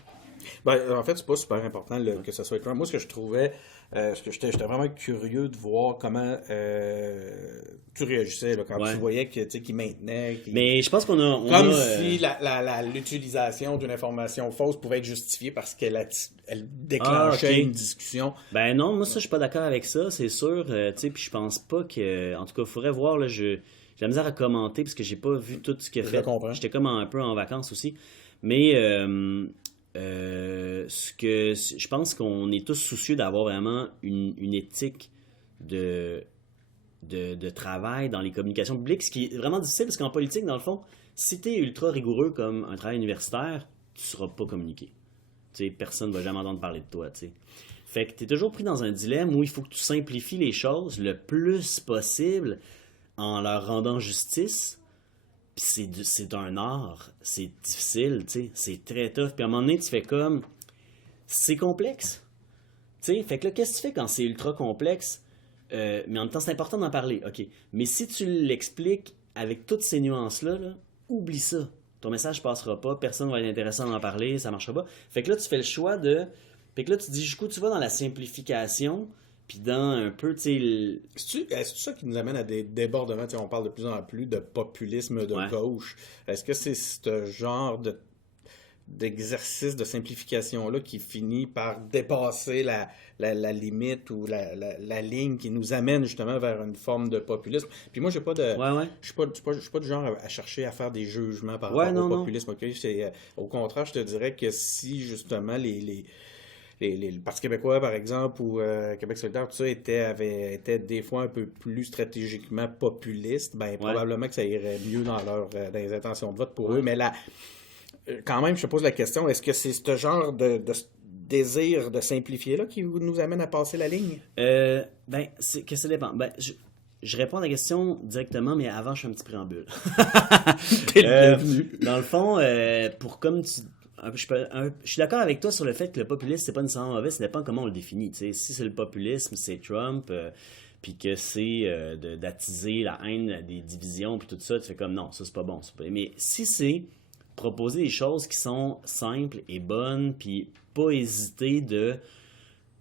En fait, c'est pas super important que ce soit Trump. Moi, ce que je trouvais, j'étais vraiment curieux de voir comment tu réagissais là, quand tu voyais qu'il maintenait. Mais je pense qu'on a... Comme si l'utilisation d'une information fausse pouvait être justifiée parce qu'elle déclenchait une discussion. Ben non, moi ça, je suis pas d'accord avec ça, c'est sûr. Puis je pense pas que... En tout cas, il faudrait voir, là, j'ai la misère à commenter parce que j'ai pas vu tout ce qu'il a fait. J'étais comme un peu en vacances aussi. Mais je pense qu'on est tous soucieux d'avoir vraiment une éthique de travail dans les communications publiques, ce qui est vraiment difficile parce qu'en politique, dans le fond, si tu es ultra rigoureux comme un travail universitaire, tu ne seras pas communiqué. Personne ne va jamais entendre parler de toi. T'sais. Fait que tu es toujours pris dans un dilemme où il faut que tu simplifies les choses le plus possible en leur rendant justice. Puis c'est un art, c'est difficile, c'est très tough. Puis à un moment donné, tu fais comme... C'est complexe. Fait que là, qu'est-ce que tu fais quand c'est ultra complexe? Mais en même temps, c'est important d'en parler. OK. Mais si tu l'expliques avec toutes ces nuances-là, oublie ça. Ton message passera pas, personne va être intéressé à en parler, ça marchera pas. Fait que là, tu fais le choix de... Fait que là, tu dis, jusqu'où tu vas dans la simplification, puis dans un peu, Est-ce ça qui nous amène à des débordements? On parle de plus en plus de populisme de gauche. Est-ce que c'est ce genre d'exercice de simplification-là qui finit par dépasser la limite ou la ligne qui nous amène justement vers une forme de populisme? Puis moi, j'ai pas de... Je suis pas du genre à chercher à faire des jugements par rapport au populisme. Okay? Au contraire, je te dirais que si justement le Parti québécois, par exemple, ou Québec solidaire, tout ça était des fois un peu plus stratégiquement populiste, probablement que ça irait mieux dans les intentions de vote pour eux. Mais là, quand même, je te pose la question, est-ce que c'est ce genre de désir de simplifier là qui nous amène à passer la ligne? C'est que ça dépend. Je réponds à la question directement, mais avant, je fais un petit préambule. T'es le bienvenu. Dans le fond, je suis d'accord avec toi sur le fait que le populisme, c'est pas nécessairement mauvais, ça dépend comment on le définit. Si c'est le populisme, c'est Trump, puis que c'est d'attiser la haine des divisions, puis tout ça, tu fais comme non, ça c'est pas bon. Mais si c'est proposer des choses qui sont simples et bonnes, puis pas hésiter de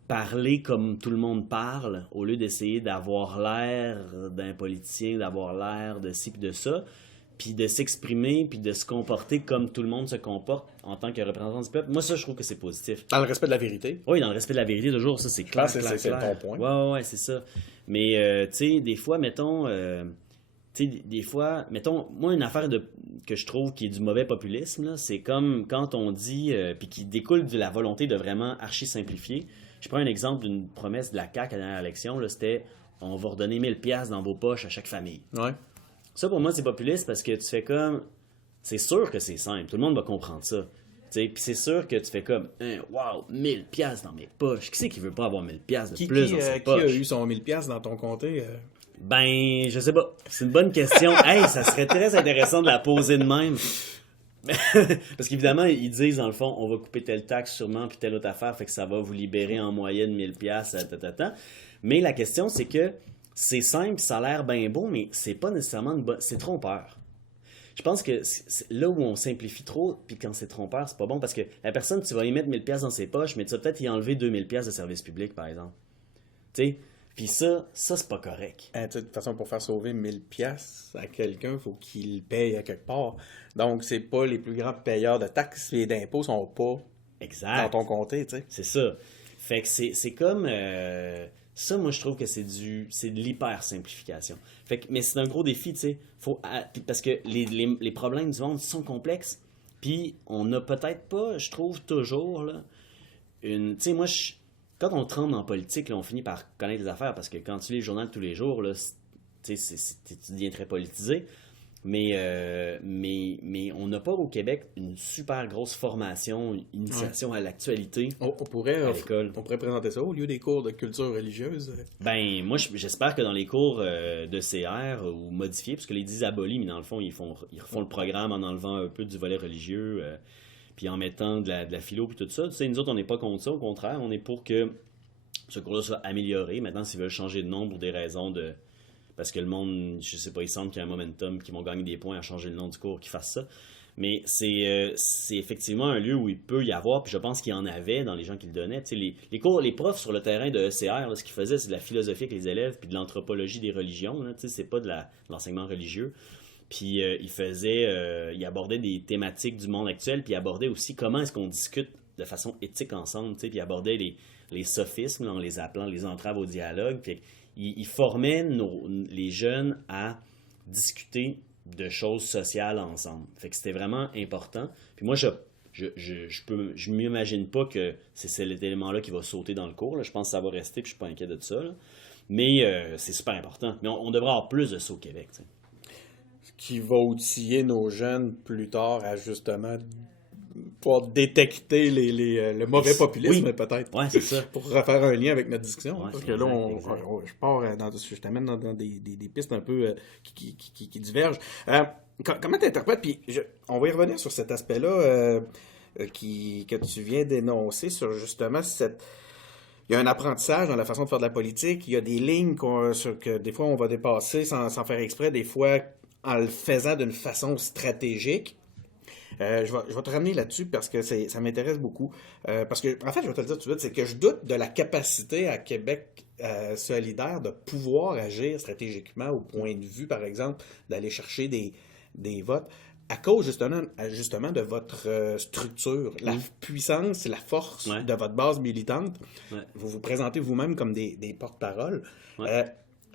parler comme tout le monde parle, au lieu d'essayer d'avoir l'air d'un politicien, d'avoir l'air de ci puis de ça, puis de s'exprimer, puis de se comporter comme tout le monde se comporte en tant que représentant du peuple. Moi, ça, je trouve que c'est positif. Dans le respect de la vérité. Oui, dans le respect de la vérité, toujours, ça, c'est clair. C'est ton point. Ouais, c'est ça. Mais, tu sais, des fois, mettons... moi, une affaire que je trouve qui est du mauvais populisme, là, c'est comme quand on dit, puis qui découle de la volonté de vraiment archi-simplifier. Je prends un exemple d'une promesse de la CAQ à la dernière élection, là, c'était « On va redonner 1000$ dans vos poches à chaque famille. » Ouais. Ça, pour moi, c'est populiste parce que tu fais comme... C'est sûr que c'est simple. Tout le monde va comprendre ça. Puis c'est sûr que tu fais comme wow, 1000$ dans mes poches. Qui c'est qui veut pas avoir 1000$ de plus dans ses poches? Qui a eu son 1000$ dans ton comté? Je sais pas. C'est une bonne question. Hey, ça serait très intéressant de la poser de même. Parce qu'évidemment, ils disent, dans le fond, on va couper telle taxe sûrement, puis telle autre affaire, fait que ça va vous libérer en moyenne 1000$, Mais la question, c'est que c'est simple, ça a l'air bien beau, mais c'est pas nécessairement c'est trompeur. Je pense que c'est là où on simplifie trop, puis quand c'est trompeur, c'est pas bon, parce que la personne, tu vas y mettre 1000$ dans ses poches, mais tu vas peut-être y enlever 2000$ de service public, par exemple. Tu sais? Puis ça, c'est pas correct. De toute façon, pour faire sauver 1000$ à quelqu'un, il faut qu'il le paye à quelque part. Donc, c'est pas les plus grands payeurs de taxes et d'impôts sont pas dans ton comté, tu sais. C'est ça. Fait que c'est comme... ça, moi, je trouve que c'est de l'hyper-simplification. Fait que, mais c'est un gros défi, tu sais. Parce que les problèmes du monde sont complexes. Puis, on n'a peut-être pas, je trouve, toujours, là, tu sais, moi, quand on tremble en politique, là, on finit par connaître les affaires parce que quand tu lis le journal tous les jours, là, tu deviens très politisé. Mais on n'a pas au Québec une super grosse formation, une initiation à l'actualité on pourrait, à l'école. On pourrait présenter ça au lieu des cours de culture religieuse. Moi, j'espère que dans les cours de CR ou modifiés, parce que les disent abolis, mais dans le fond, ils refont le programme en enlevant un peu du volet religieux. Puis en mettant de la philo et tout ça. Tu sais, nous autres, on n'est pas contre ça. Au contraire, on est pour que ce cours-là soit amélioré. Maintenant, s'ils veulent changer de nom pour des raisons de... Parce que le monde, je sais pas, ils sentent qu'il y a un momentum, qu'ils vont gagner des points à changer le nom du cours, qu'ils fassent ça. Mais c'est effectivement un lieu où il peut y avoir, puis je pense qu'il y en avait dans les gens qui le donnaient. Tu sais, les cours, les profs sur le terrain de ECR, là, ce qu'ils faisaient, c'est de la philosophie avec les élèves, puis de l'anthropologie des religions. Là, tu sais, c'est pas de l'enseignement religieux. Puis il abordait des thématiques du monde actuel, puis il abordait aussi comment est-ce qu'on discute de façon éthique ensemble, tu sais, puis il abordait les sophismes en les appelant les entraves au dialogue. Puis il formait les jeunes à discuter de choses sociales ensemble. Fait que c'était vraiment important. Puis moi, je m'imagine pas que c'est cet élément-là qui va sauter dans le cours. Là. Je pense que ça va rester, puis je suis pas inquiet de ça. Là. Mais c'est super important. Mais on devrait avoir plus de ça au Québec. T'sais. Ce qui va outiller nos jeunes plus tard à justement pouvoir détecter le mauvais populisme, oui. peut-être. Ouais, c'est ça. Pour refaire un lien avec notre discussion. Ouais, parce que exact, là, je t'amène dans des pistes un peu qui divergent. Comment tu interprètes, puis on va y revenir sur cet aspect-là que tu viens d'énoncer, sur justement il y a un apprentissage dans la façon de faire de la politique, il y a des lignes que des fois on va dépasser sans faire exprès, des fois en le faisant d'une façon stratégique. Je vais te ramener là-dessus parce que ça m'intéresse beaucoup. Parce que, en fait, je vais te le dire tout de suite, c'est que je doute de la capacité à Québec solidaire de pouvoir agir stratégiquement au point de vue, par exemple, d'aller chercher des votes à cause justement de votre structure, la puissance et la force de votre base militante. Ouais. Vous vous présentez vous-même comme des porte-paroles. Ouais.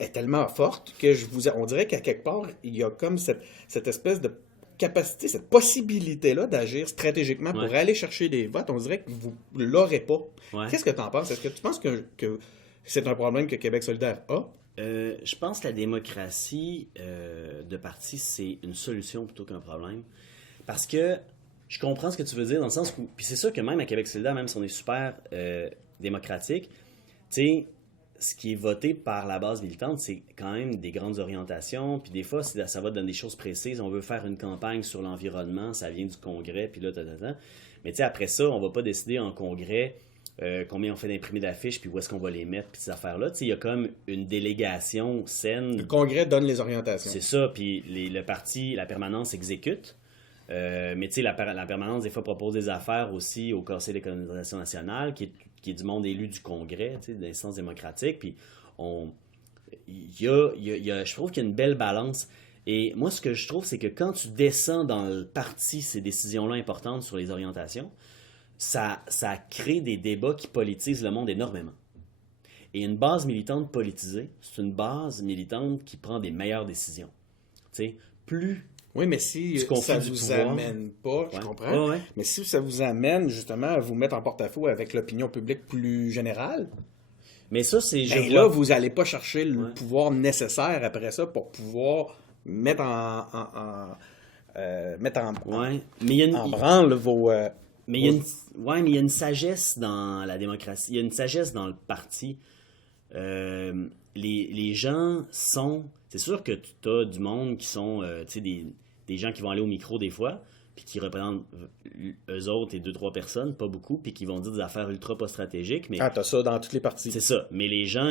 Est tellement forte que on dirait qu'à quelque part, il y a comme cette espèce de capacité, cette possibilité-là d'agir stratégiquement pour aller chercher des votes. On dirait que vous ne l'aurez pas. Ouais. Qu'est-ce que tu en penses? Est-ce que tu penses que c'est un problème que Québec solidaire a? Je pense que la démocratie de parti, c'est une solution plutôt qu'un problème. Parce que je comprends ce que tu veux dire dans le sens où... Puis c'est sûr que même à Québec solidaire, même si on est super démocratique, tu sais, ce qui est voté par la base militante, c'est quand même des grandes orientations. Puis des fois, ça va dans des choses précises. On veut faire une campagne sur l'environnement, ça vient du Congrès, puis là, Mais tu sais, après ça, on va pas décider en Congrès combien on fait d'imprimer d'affiches, puis où est-ce qu'on va les mettre, puis ces affaires-là. Tu sais, il y a comme une délégation saine. Le Congrès donne les orientations. C'est ça, puis le parti, la permanence exécute. Mais tu sais, la permanence, des fois, propose des affaires aussi au Conseil des coordinations nationales, qui est du monde élu du Congrès, tu sais, de l'instance démocratique. Puis je trouve qu'il y a une belle balance. Et moi, ce que je trouve, c'est que quand tu descends dans le parti ces décisions-là importantes sur les orientations, ça crée des débats qui politisent le monde énormément. Et une base militante politisée, c'est une base militante qui prend des meilleures décisions. Tu sais, plus... Oui, mais si ça vous amène pas, je comprends, mais si ça vous amène justement à vous mettre en porte-à-faux avec l'opinion publique plus générale, mais ça, c'est... là, vous n'allez pas chercher le pouvoir nécessaire après ça pour pouvoir mettre en branle vos... Mais il y a une sagesse dans la démocratie, il y a une sagesse dans le parti. Les gens sont... C'est sûr que tu as du monde qui sont des gens qui vont aller au micro des fois, puis qui représentent eux autres et 2-3 personnes, pas beaucoup, puis qui vont dire des affaires ultra pas stratégiques. Mais t'as ça dans toutes les parties. C'est ça. Mais les gens,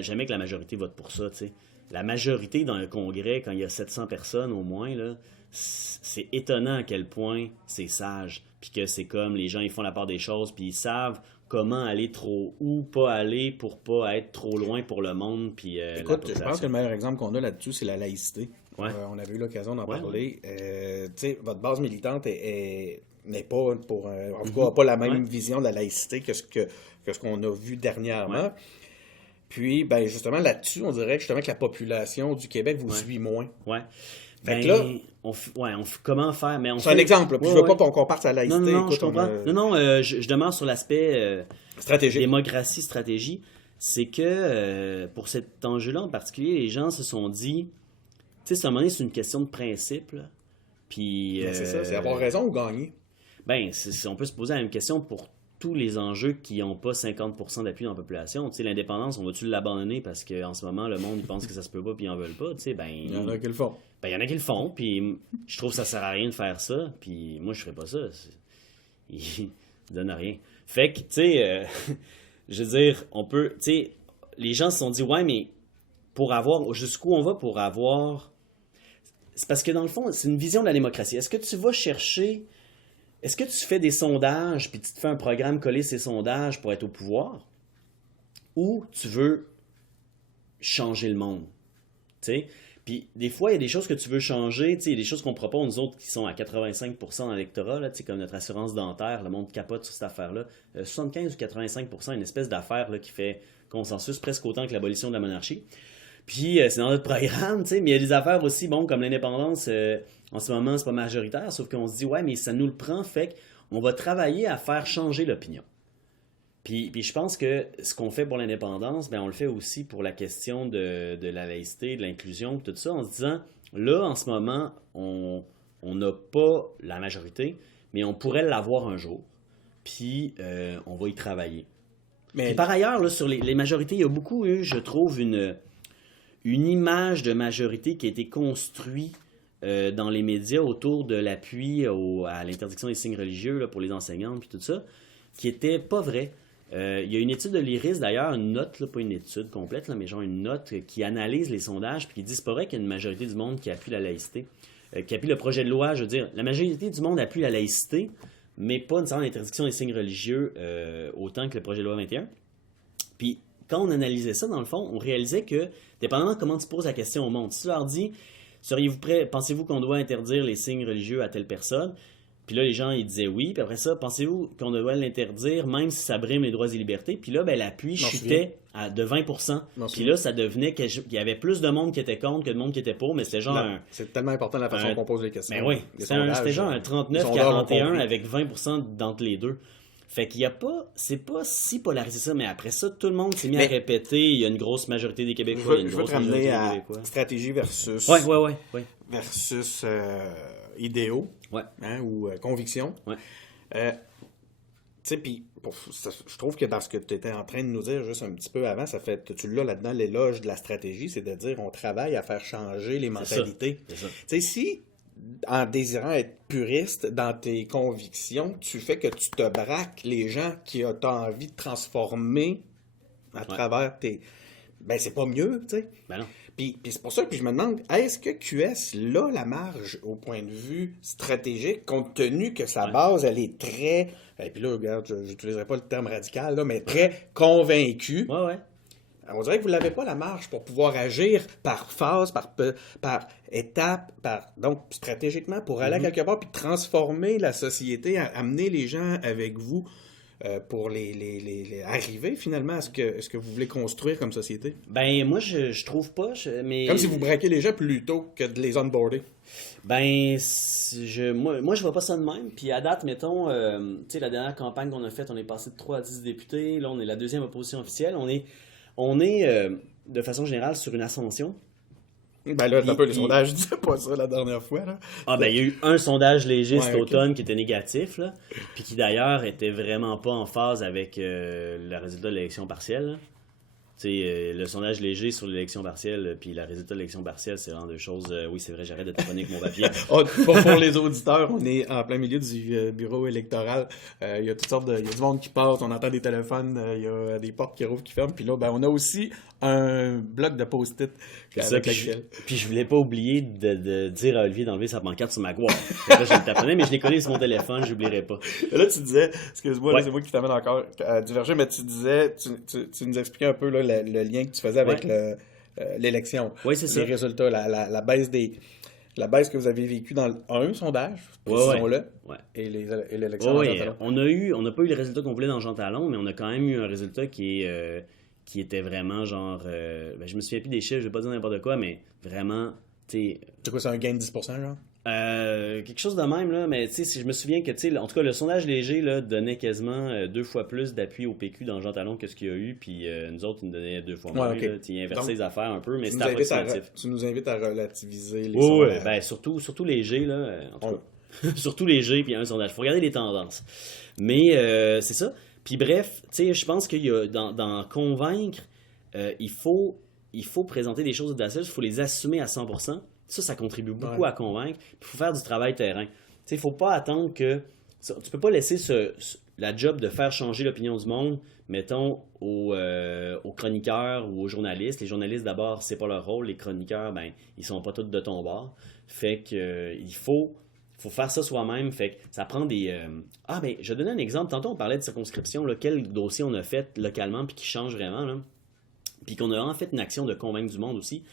jamais que la majorité vote pour ça. T'sais. La majorité dans un congrès, quand il y a 700 personnes au moins, là, c'est étonnant à quel point c'est sage. Puis que c'est comme les gens, ils font la part des choses, puis ils savent comment aller où pas aller pour pas être trop loin pour le monde. Puis, écoute, je pense que le meilleur exemple qu'on a là-dessus, c'est la laïcité. Ouais. On avait eu l'occasion d'en parler. Votre base militante n'est pas pour en tout cas pas la même vision de la laïcité que ce qu'on a vu dernièrement. Ouais. Puis, ben justement, là-dessus, on dirait justement que la population du Québec vous suit moins. Ouais. Fait que là, comment faire? C'est un exemple. Puis je veux pas qu'on compare ça à la laïcité. Non, je comprends. Je demeure sur l'aspect stratégique. Démocratie, stratégie. C'est que pour cet enjeu-là en particulier, les gens se sont dit, tu sais, à un moment donné, c'est une question de principe. Là. Puis, c'est ça, c'est avoir raison ou gagner. Ben, on peut se poser la même question pour tous les enjeux qui n'ont pas 50% d'appui dans la population. Tu sais, l'indépendance, on va-tu l'abandonner parce qu'en ce moment, le monde, il pense que ça se peut pas puis ils en veulent pas. Tu sais, il y en a qui le font. Ben, il y en a qui le font, puis je trouve que ça sert à rien de faire ça, puis moi, je ferais pas ça. Il donne rien. Fait que, tu sais, je veux dire, on peut... Tu sais, les gens se sont dit, ouais, mais pour avoir... Jusqu'où on va pour avoir... c'est parce que dans le fond, c'est une vision de la démocratie. Est-ce que tu vas chercher... Est-ce que tu fais des sondages, puis tu te fais un programme coller ces sondages pour être au pouvoir? Ou tu veux changer le monde? Tu sais? Puis des fois, il y a des choses que tu veux changer. Tu sais, il y a des choses qu'on propose, nous autres, qui sont à 85% dans l'électorat, là, tu sais, comme notre assurance dentaire, le monde capote sur cette affaire-là. 75 ou 85%, une espèce d'affaire là, qui fait consensus presque autant que l'abolition de la monarchie. Puis c'est dans notre programme, tu sais, mais il y a des affaires aussi, bon, comme l'indépendance, en ce moment, c'est pas majoritaire, sauf qu'on se dit, ouais, mais ça nous le prend, fait qu'on va travailler à faire changer l'opinion. Puis je pense que ce qu'on fait pour l'indépendance, ben on le fait aussi pour la question de la laïcité, de l'inclusion, tout ça, en se disant, là, en ce moment, on n'a pas la majorité, mais on pourrait l'avoir un jour. Puis on va y travailler. Mais par ailleurs, là, sur les majorités, il y a beaucoup eu, je trouve, une image de majorité qui a été construite dans les médias autour de l'appui à l'interdiction des signes religieux là, pour les enseignantes puis tout ça, qui était pas vrai. Il y a une étude de l'IRIS, d'ailleurs, une note, là, pas une étude complète, là, mais genre une note qui analyse les sondages puis qui dit c'est pas vrai qu'il y a une majorité du monde qui appuie la laïcité, qui appuie le projet de loi. Je veux dire, la majorité du monde appuie la laïcité, mais pas nécessairement l'interdiction des signes religieux autant que le projet de loi 21. Puis quand on analysait ça, dans le fond, on réalisait que, dépendamment de comment tu poses la question au monde, si tu leur dis « Seriez-vous prêts, pensez-vous qu'on doit interdire les signes religieux à telle personne? » Puis là, les gens, ils disaient oui. Puis après ça, pensez-vous qu'on doit l'interdire même si ça brime les droits et libertés? Puis là, ben, l'appui chutait de 20%. Puis là, ça devenait qu'il y avait plus de monde qui était contre que de monde qui était pour, mais c'était genre c'est tellement important la façon qu'on pose les questions. Ben oui, c'était genre un 39-41 avec 20% d'entre les deux. Fait qu'il y a pas, c'est pas si polarisé ça, mais après ça, tout le monde s'est mis à répéter, il y a une grosse majorité des Québécois, il y a une grosse majorité des Québécois. Stratégie versus... Ouais. Versus idéaux, hein, ou convictions. Ouais. Tu sais, puis je trouve que dans ce que tu étais en train de nous dire juste un petit peu avant, ça fait, tu l'as là-dedans, l'éloge de la stratégie, c'est de dire on travaille à faire changer les mentalités. Tu sais, si en désirant être puriste dans tes convictions, tu fais que tu te braques les gens qui ont envie de transformer à travers tes... Ben, c'est pas mieux, tu sais. Ben non. Puis c'est pour ça que je me demande, est-ce que QS là la marge au point de vue stratégique, compte tenu que sa base, elle est très... Et puis là, regarde, je n'utiliserai pas le terme radical, là, mais très convaincue. Ouais. On dirait que vous n'avez pas la marge pour pouvoir agir par phase, par étape, donc stratégiquement, pour aller à quelque part, puis transformer la société, amener les gens avec vous pour les arriver finalement à ce que vous voulez construire comme société. Ben, moi, je trouve pas, mais... Comme si vous braquez les gens plutôt que de les onboarder. Ben, moi, je vois pas ça de même. Puis à date, mettons, tu sais, la dernière campagne qu'on a faite, on est passé de 3 à 10 députés. Là, on est la deuxième opposition officielle. On est de façon générale, sur une ascension. Ben là, un peu, les sondages disaient pas ça la dernière fois. Là. Ah ben, il y a eu un sondage léger cet automne qui était négatif, là, puis qui d'ailleurs était vraiment pas en phase avec le résultat de l'élection partielle. Là. Le sondage léger sur l'élection partielle puis le résultat de l'élection partielle, c'est vraiment deux choses... oui, c'est vrai, j'arrête de taponner avec mon papier. Pour les auditeurs, on est en plein milieu du bureau électoral. Il y a toutes sortes de... Il y a du monde qui passe, on entend des téléphones, il y a des portes qui rouvrent, qui ferment. Puis là, ben, on a aussi un bloc de post-it. Puis je voulais pas oublier de dire à Olivier d'enlever sa pancarte sur ma gouaille. Là, je le taponnais, mais je l'ai collé sur mon téléphone, j'oublierai pas. Là, tu disais, excuse-moi, là, c'est moi qui t'amène encore à diverger, mais tu disais, tu nous expliquais un peu là, le lien que tu faisais avec l'élection. Oui, c'est ça. Les résultats, la baisse que vous avez vécue dans un sondage, précisons-le, et l'élection. Oui, on n'a pas eu les résultats qu'on voulait dans Jean Talon, mais on a quand même eu un résultat qui était vraiment genre... je me souviens plus des chiffres, je vais pas dire n'importe quoi, mais vraiment, tu sais... C'est quoi, c'est un gain de 10%, genre? Quelque chose de même, là, mais tu sais, si je me souviens que, tu sais, en tout cas, le sondage léger là, donnait quasiment 2 fois plus d'appui au PQ dans Jean Talon que ce qu'il y a eu, puis nous autres, ils nous donnaient 2 fois moins. Okay. Il inversait les affaires un peu, mais c'était approximatif. Tu nous invites à relativiser les sondages. Oui, ben, surtout léger, là, en tout cas. Surtout léger, puis un sondage. Il faut regarder les tendances. Mais c'est ça. Puis bref, tu sais, je pense qu'il y a, dans convaincre, il faut présenter des choses audacieuses, il faut les assumer à 100%. Ça contribue beaucoup à convaincre. Il faut faire du travail terrain. Il ne faut pas attendre que... Tu peux pas laisser la job de faire changer l'opinion du monde, mettons, aux chroniqueurs ou aux journalistes. Les journalistes, d'abord, c'est pas leur rôle. Les chroniqueurs, ben, ils sont pas tous de ton bord. Fait que il faut faire ça soi-même. Fait que ça prend des... ben, je vais donner un exemple. Tantôt, on parlait de circonscription. Là, quel dossier on a fait localement puis qui change vraiment. Là. Puis qu'on a en fait une action de convaincre du monde aussi.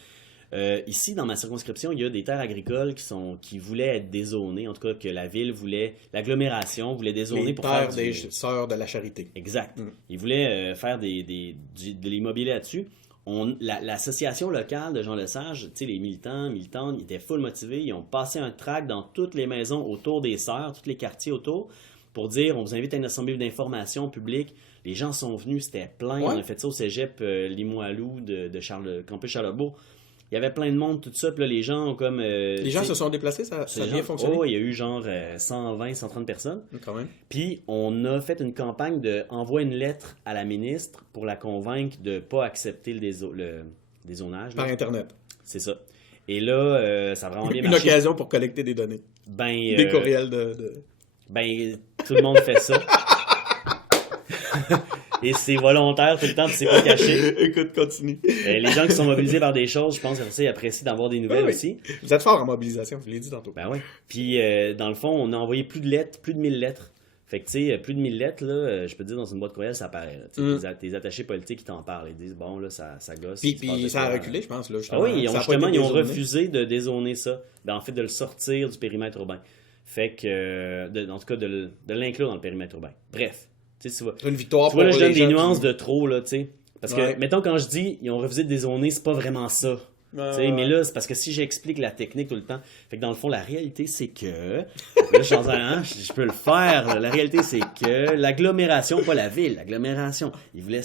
Ici, dans ma circonscription, il y a des terres agricoles qui voulaient être dézonées. En tout cas, que la ville voulait... L'agglomération voulait dézoner pour faire des sœurs de la charité. Exact. Ils voulaient faire de l'immobilier là-dessus. L'association locale de Jean Lesage, les militants, ils étaient full motivés. Ils ont passé un tract dans toutes les maisons autour des sœurs, tous les quartiers autour, pour dire on vous invite à une assemblée d'information publique. Les gens sont venus, c'était plein. Ouais. On a fait ça au cégep Limoilou de Campus Charlebourg. Il y avait plein de monde, tout ça. Puis là, les gens ont comme... les gens se sont déplacés, ça a bien fonctionné? Oh, il y a eu genre 120, 130 personnes. Quand même. Puis on a fait une campagne de envoyer une lettre à la ministre pour la convaincre de ne pas accepter le dézonage. Par Internet. C'est ça. Et là, ça a vraiment bien marché. Une occasion pour collecter des données. Des courriels Ben, tout le monde fait ça. Et c'est volontaire tout le temps, puis c'est pas caché. Écoute, continue. Les gens qui sont mobilisés par des choses, je pense qu'ils apprécient d'avoir des nouvelles aussi. Vous êtes fort en mobilisation, je l'ai dit tantôt. Ben oui. Puis, dans le fond, on a envoyé plus de 1000 lettres. Fait que, tu sais, plus de 1000 lettres, là, je peux te dire, dans une boîte courriel, ça paraît. Tes attachés politiques, ils t'en parlent. Ils disent, bon, là, ça gosse. Puis ça a reculé, je pense. Là, oui, ils ont refusé de dézoner ça. En fait, de le sortir du périmètre urbain. Fait que, en tout cas, de l'inclure dans le périmètre urbain. Bref. C'est une victoire pour les gens. Tu vois, là, je donne des nuances de trop, là, tu sais. Parce que, mettons, quand je dis ils ont refusé de dézoner, c'est pas vraiment ça. Mais là, c'est parce que si j'explique la technique tout le temps, fait que dans le fond, la réalité, c'est que... Là, je peux le faire. Là. La réalité, c'est que l'agglomération, pas la ville, l'agglomération, ils voulaient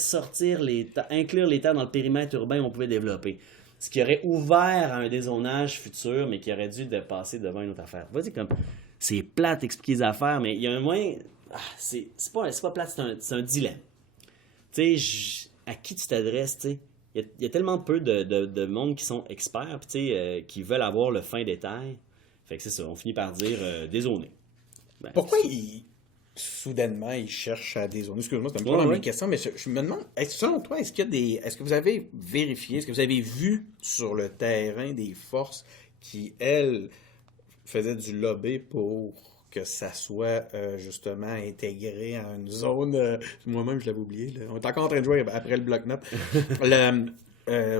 inclure les terres dans le périmètre urbain où on pouvait développer. Ce qui aurait ouvert à un dézonage futur, mais qui aurait dû passer devant une autre affaire. Vas-y, comme... C'est plate d'expliquer les affaires, mais il y a un moyen... c'est pas plate, c'est un dilemme. Tu sais, à qui tu t'adresses, tu sais? Il y a tellement peu de monde qui sont experts, qui veulent avoir le fin détail. Fait que c'est ça, on finit par dire dézoner. Ben, pourquoi soudainement ils cherchent à dézoner? Excuse-moi, c'est un peu dans mes questions, mais je me demande, selon toi, est-ce que vous avez vérifié, est-ce que vous avez vu sur le terrain des forces qui, elles, faisaient du lobby pour que ça soit justement intégré à une zone... moi-même, je l'avais oublié. Là. On est encore en train de jouer après le bloc-notes.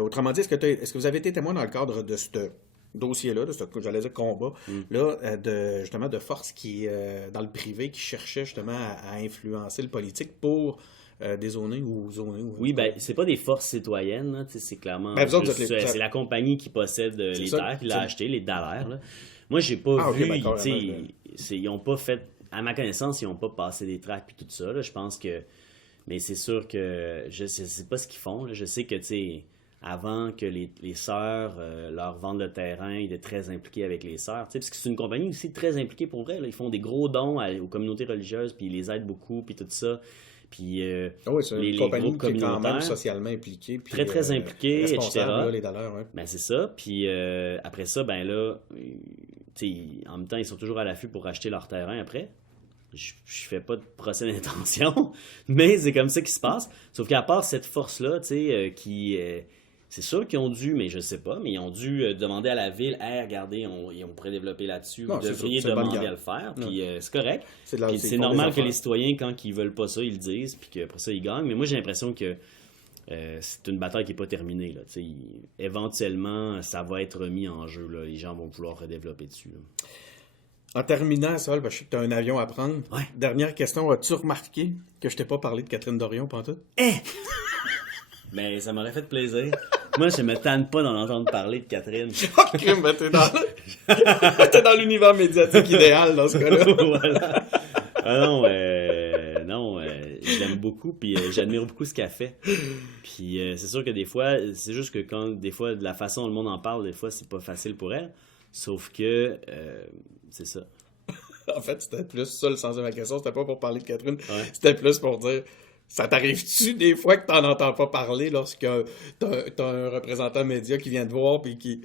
Autrement dit, est-ce que vous avez été témoin dans le cadre de ce dossier-là, de ce, j'allais dire, combat, là, justement, de forces qui, dans le privé, qui cherchaient justement à influencer le politique pour... dézoner ou zoner. Oui, ben, c'est pas des forces citoyennes, là, c'est clairement... c'est la compagnie qui possède les terres, qui l'a acheté, les Dallaire, là. Moi, j'ai pas vu, ils ont pas fait, à ma connaissance, ils ont pas passé des tracts puis tout ça, là. Je pense que, mais c'est sûr que, je sais pas ce qu'ils font, là. Je sais que, tu sais, avant que les sœurs leur vendent le terrain, ils étaient très impliqués avec les sœurs, tu sais, parce que c'est une compagnie aussi très impliquée pour vrai, là. Ils font des gros dons aux communautés religieuses, puis ils les aident beaucoup, puis tout ça. Puis c'est une compagnie qui est quand même socialement impliquée. Puis, très impliquée, etc. Là, les dollars, ouais. Ben, c'est ça. Puis après ça, ben là, en même temps, ils sont toujours à l'affût pour acheter leur terrain après. Je fais pas de procès d'intention, mais c'est comme ça qui se passe. Sauf qu'à part cette force-là, tu sais, c'est sûr qu'ils ont dû, mais je sais pas, mais ils ont dû demander à la ville, hey, regardez, on pourrait développer là-dessus, vous devriez demander à le faire, puis c'est correct. C'est normal que les citoyens, quand ils veulent pas ça, ils le disent, puis qu'après ça, ils gagnent. Mais moi, j'ai l'impression que c'est une bataille qui n'est pas terminée. Là. Éventuellement, ça va être remis en jeu. Là. Les gens vont vouloir redévelopper dessus. Là. En terminant, Sol, je sais que tu as un avion à prendre. Ouais. Dernière question, as-tu remarqué que je t'ai pas parlé de Catherine Dorion pantoute? Mais ça m'aurait fait plaisir. Moi, je me tanne pas d'en entendre parler de Catherine. OK, mais t'es dans l'univers médiatique idéal dans ce cas-là. Voilà. Ah non, je l'aime beaucoup, puis j'admire beaucoup ce qu'elle fait. Puis c'est sûr que des fois, c'est juste que quand, des fois, de la façon dont le monde en parle, des fois, c'est pas facile pour elle. Sauf que, c'est ça. En fait, c'était plus ça le sens de ma question. C'était pas pour parler de Catherine. Ouais. C'était plus pour dire... Ça t'arrive-tu des fois que t'en entends pas parler lorsque t'as un représentant média qui vient te voir puis qui...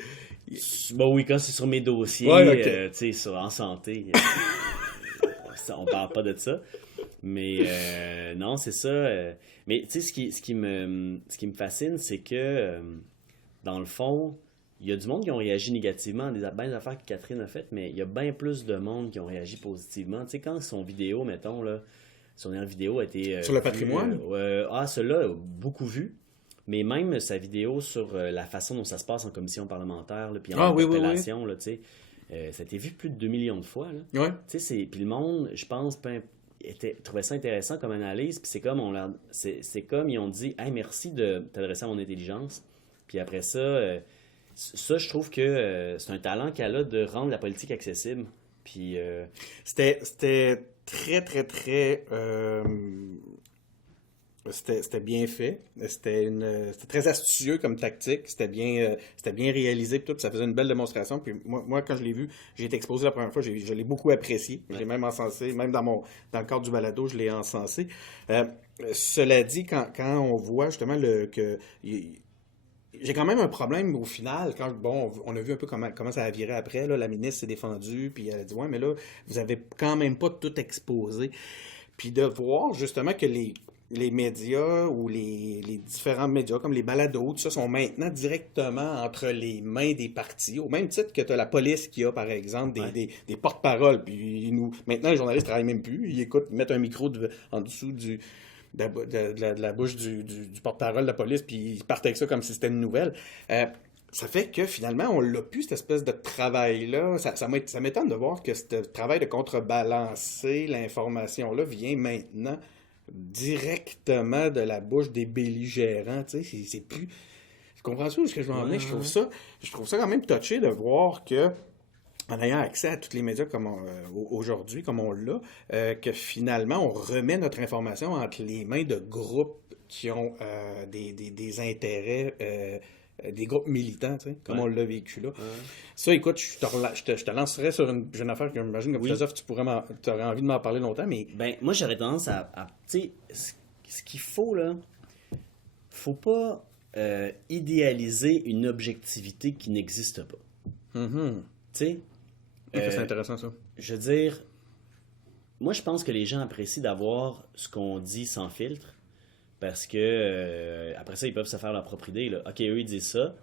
Bon, oui, quand c'est sur mes dossiers, ouais, tu sais, en santé, on parle pas de ça. Mais non, c'est ça. Mais tu sais, ce qui me fascine, c'est que, dans le fond, il y a du monde qui ont réagi négativement à des affaires que Catherine a faites, mais il y a bien plus de monde qui ont réagi positivement. Tu sais, quand son vidéo, mettons, là, son dernière vidéo a été... sur le patrimoine? Celle-là, beaucoup vue. Mais même sa vidéo sur la façon dont ça se passe en commission parlementaire, là, puis en interpellation, là, tu sais, ça a été vu plus de 2 millions de fois. Là. Ouais. Tu sais, puis le monde, je pense, trouvait ça intéressant comme analyse, puis c'est comme ils ont dit « Hey, merci de t'adresser à mon intelligence ». Puis après ça, je trouve que c'est un talent qu'elle a de rendre la politique accessible. Puis c'était très, très, très... C'était bien fait. C'était très astucieux comme tactique. C'était bien réalisé. Puis tout, ça faisait une belle démonstration. Puis moi quand je l'ai vu, j'ai été exposé la première fois. Je l'ai beaucoup apprécié. Je l'ai même encensé. Même dans le cadre du balado, je l'ai encensé. Cela dit, quand on voit justement que... J'ai quand même un problème au final, on a vu un peu comment ça a viré après, là, la ministre s'est défendue, puis elle a dit « Ouais, mais là, vous avez quand même pas tout exposé. » Puis de voir justement que les médias ou les différents médias, comme les balados, tout ça, sont maintenant directement entre les mains des partis, au même titre que tu as la police qui a, par exemple, des porte-paroles. Puis maintenant, les journalistes ne travaillent même plus. Ils mettent un micro en dessous de la bouche du porte-parole de la police, puis ils partent avec ça comme si c'était une nouvelle. Ça fait que finalement, on l'a plus, cette espèce de travail-là. Ça m'étonne de voir que ce travail de contrebalancer l'information-là vient maintenant directement de la bouche des belligérants. Tu sais, c'est plus... Tu comprends-tu où est-ce que je vais en venir? Je trouve ça quand même touché de voir que, en ayant accès à tous les médias comme aujourd'hui, comme on l'a, que finalement, on remet notre information entre les mains de groupes qui ont des intérêts... des groupes militants, tu sais, comme on l'a vécu là. Ça, écoute, je te lancerais sur une jeune affaire que j'imagine que philosophe, tu aurais envie de m'en parler longtemps, mais... Ben, moi, j'aurais tendance à tu sais, ce qu'il faut, là, faut pas idéaliser une objectivité qui n'existe pas. Mm-hmm. Tu sais? C'est intéressant, ça. Je veux dire, moi, je pense que les gens apprécient d'avoir ce qu'on dit sans filtre. Parce que après ça, ils peuvent se faire leur propre idée. Là. OK, eux, ils disent ça.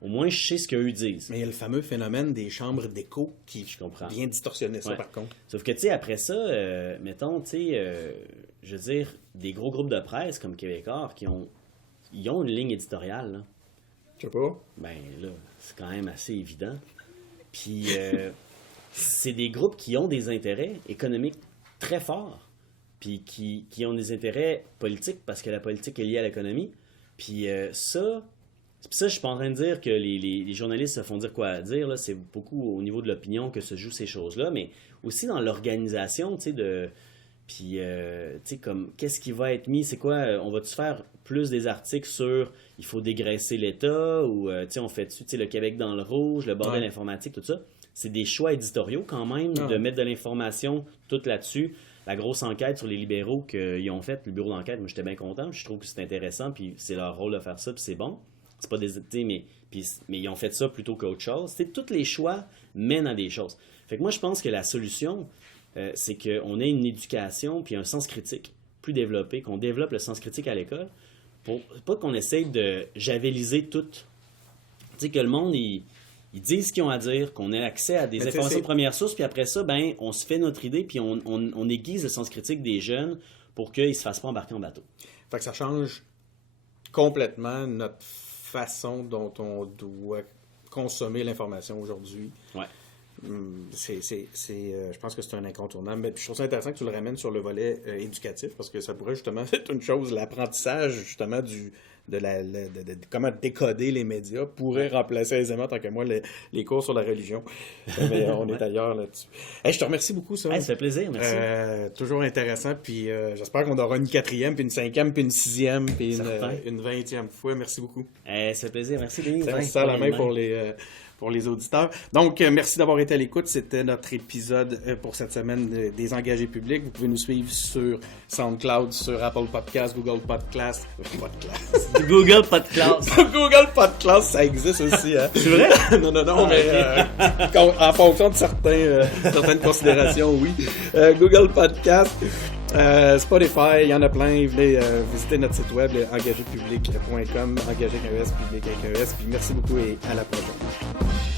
Au moins, je sais ce qu'eux disent. Mais il y a le fameux phénomène des chambres d'écho qui vient distorsionner ça, par contre. Sauf que, tu sais, après ça, mettons, tu sais, je veux dire, des gros groupes de presse comme Québécois ils ont une ligne éditoriale. Là. Je sais pas. Ben là, c'est quand même assez évident. Puis, c'est des groupes qui ont des intérêts économiques très forts. Puis qui ont des intérêts politiques parce que la politique est liée à l'économie. Puis ça, je suis pas en train de dire que les journalistes se font dire quoi à dire. Là. C'est beaucoup au niveau de l'opinion que se jouent ces choses-là, mais aussi dans l'organisation, tu sais, puis, tu sais, comme, qu'est-ce qui va être mis? C'est quoi? On va-tu faire plus des articles sur il faut dégraisser l'État ou, tu sais, on fait-tu, tu sais, le Québec dans le rouge, le bordel informatique, tout ça? C'est des choix éditoriaux quand même de mettre de l'information toute là-dessus. La grosse enquête sur les libéraux qu'ils ont faite, le bureau d'enquête, moi j'étais bien content, je trouve que c'est intéressant, puis c'est leur rôle de faire ça, puis c'est bon. C'est pas des... mais ils ont fait ça plutôt qu'autre chose. Tous les choix mènent à des choses. Fait que moi je pense que la solution, c'est qu'on ait une éducation puis un sens critique plus développé, qu'on développe le sens critique à l'école, pour pas qu'on essaye de javeliser tout. Tu sais, que le monde, ils disent ce qu'ils ont à dire, qu'on ait accès à des informations de première source, puis après ça, ben, on se fait notre idée, puis on aiguise le sens critique des jeunes pour qu'ils ne se fassent pas embarquer en bateau. Fait que ça change complètement notre façon dont on doit consommer l'information aujourd'hui. Ouais. Je pense que c'est un incontournable. Mais je trouve ça intéressant que tu le ramènes sur le volet éducatif, parce que ça pourrait justement être une chose, l'apprentissage justement de comment décoder les médias pourrait remplacer aisément, tant que moi, les cours sur la religion. Mais on est ailleurs là-dessus. Hey, je te remercie beaucoup, ça. Ça fait plaisir, merci. Toujours intéressant, puis j'espère qu'on aura une 4e, puis une 5e, puis une 6e, puis une 20e fois. Merci beaucoup. Ça fait plaisir, merci Denis. Ça la main pour les auditeurs. Donc, merci d'avoir été à l'écoute. C'était notre épisode pour cette semaine des engagés publics. Vous pouvez nous suivre sur SoundCloud, sur Apple Podcasts, Google Podcasts. Google Podcasts. Google Podcasts, ça existe aussi. Hein? C'est vrai? Non, mais en fonction de certaines considérations, oui. Google Podcasts. Spotify, il y en a plein. Venez visiter notre site web, engagerpublic.com, engager avec un S, public avec un S. Puis merci beaucoup et à la prochaine.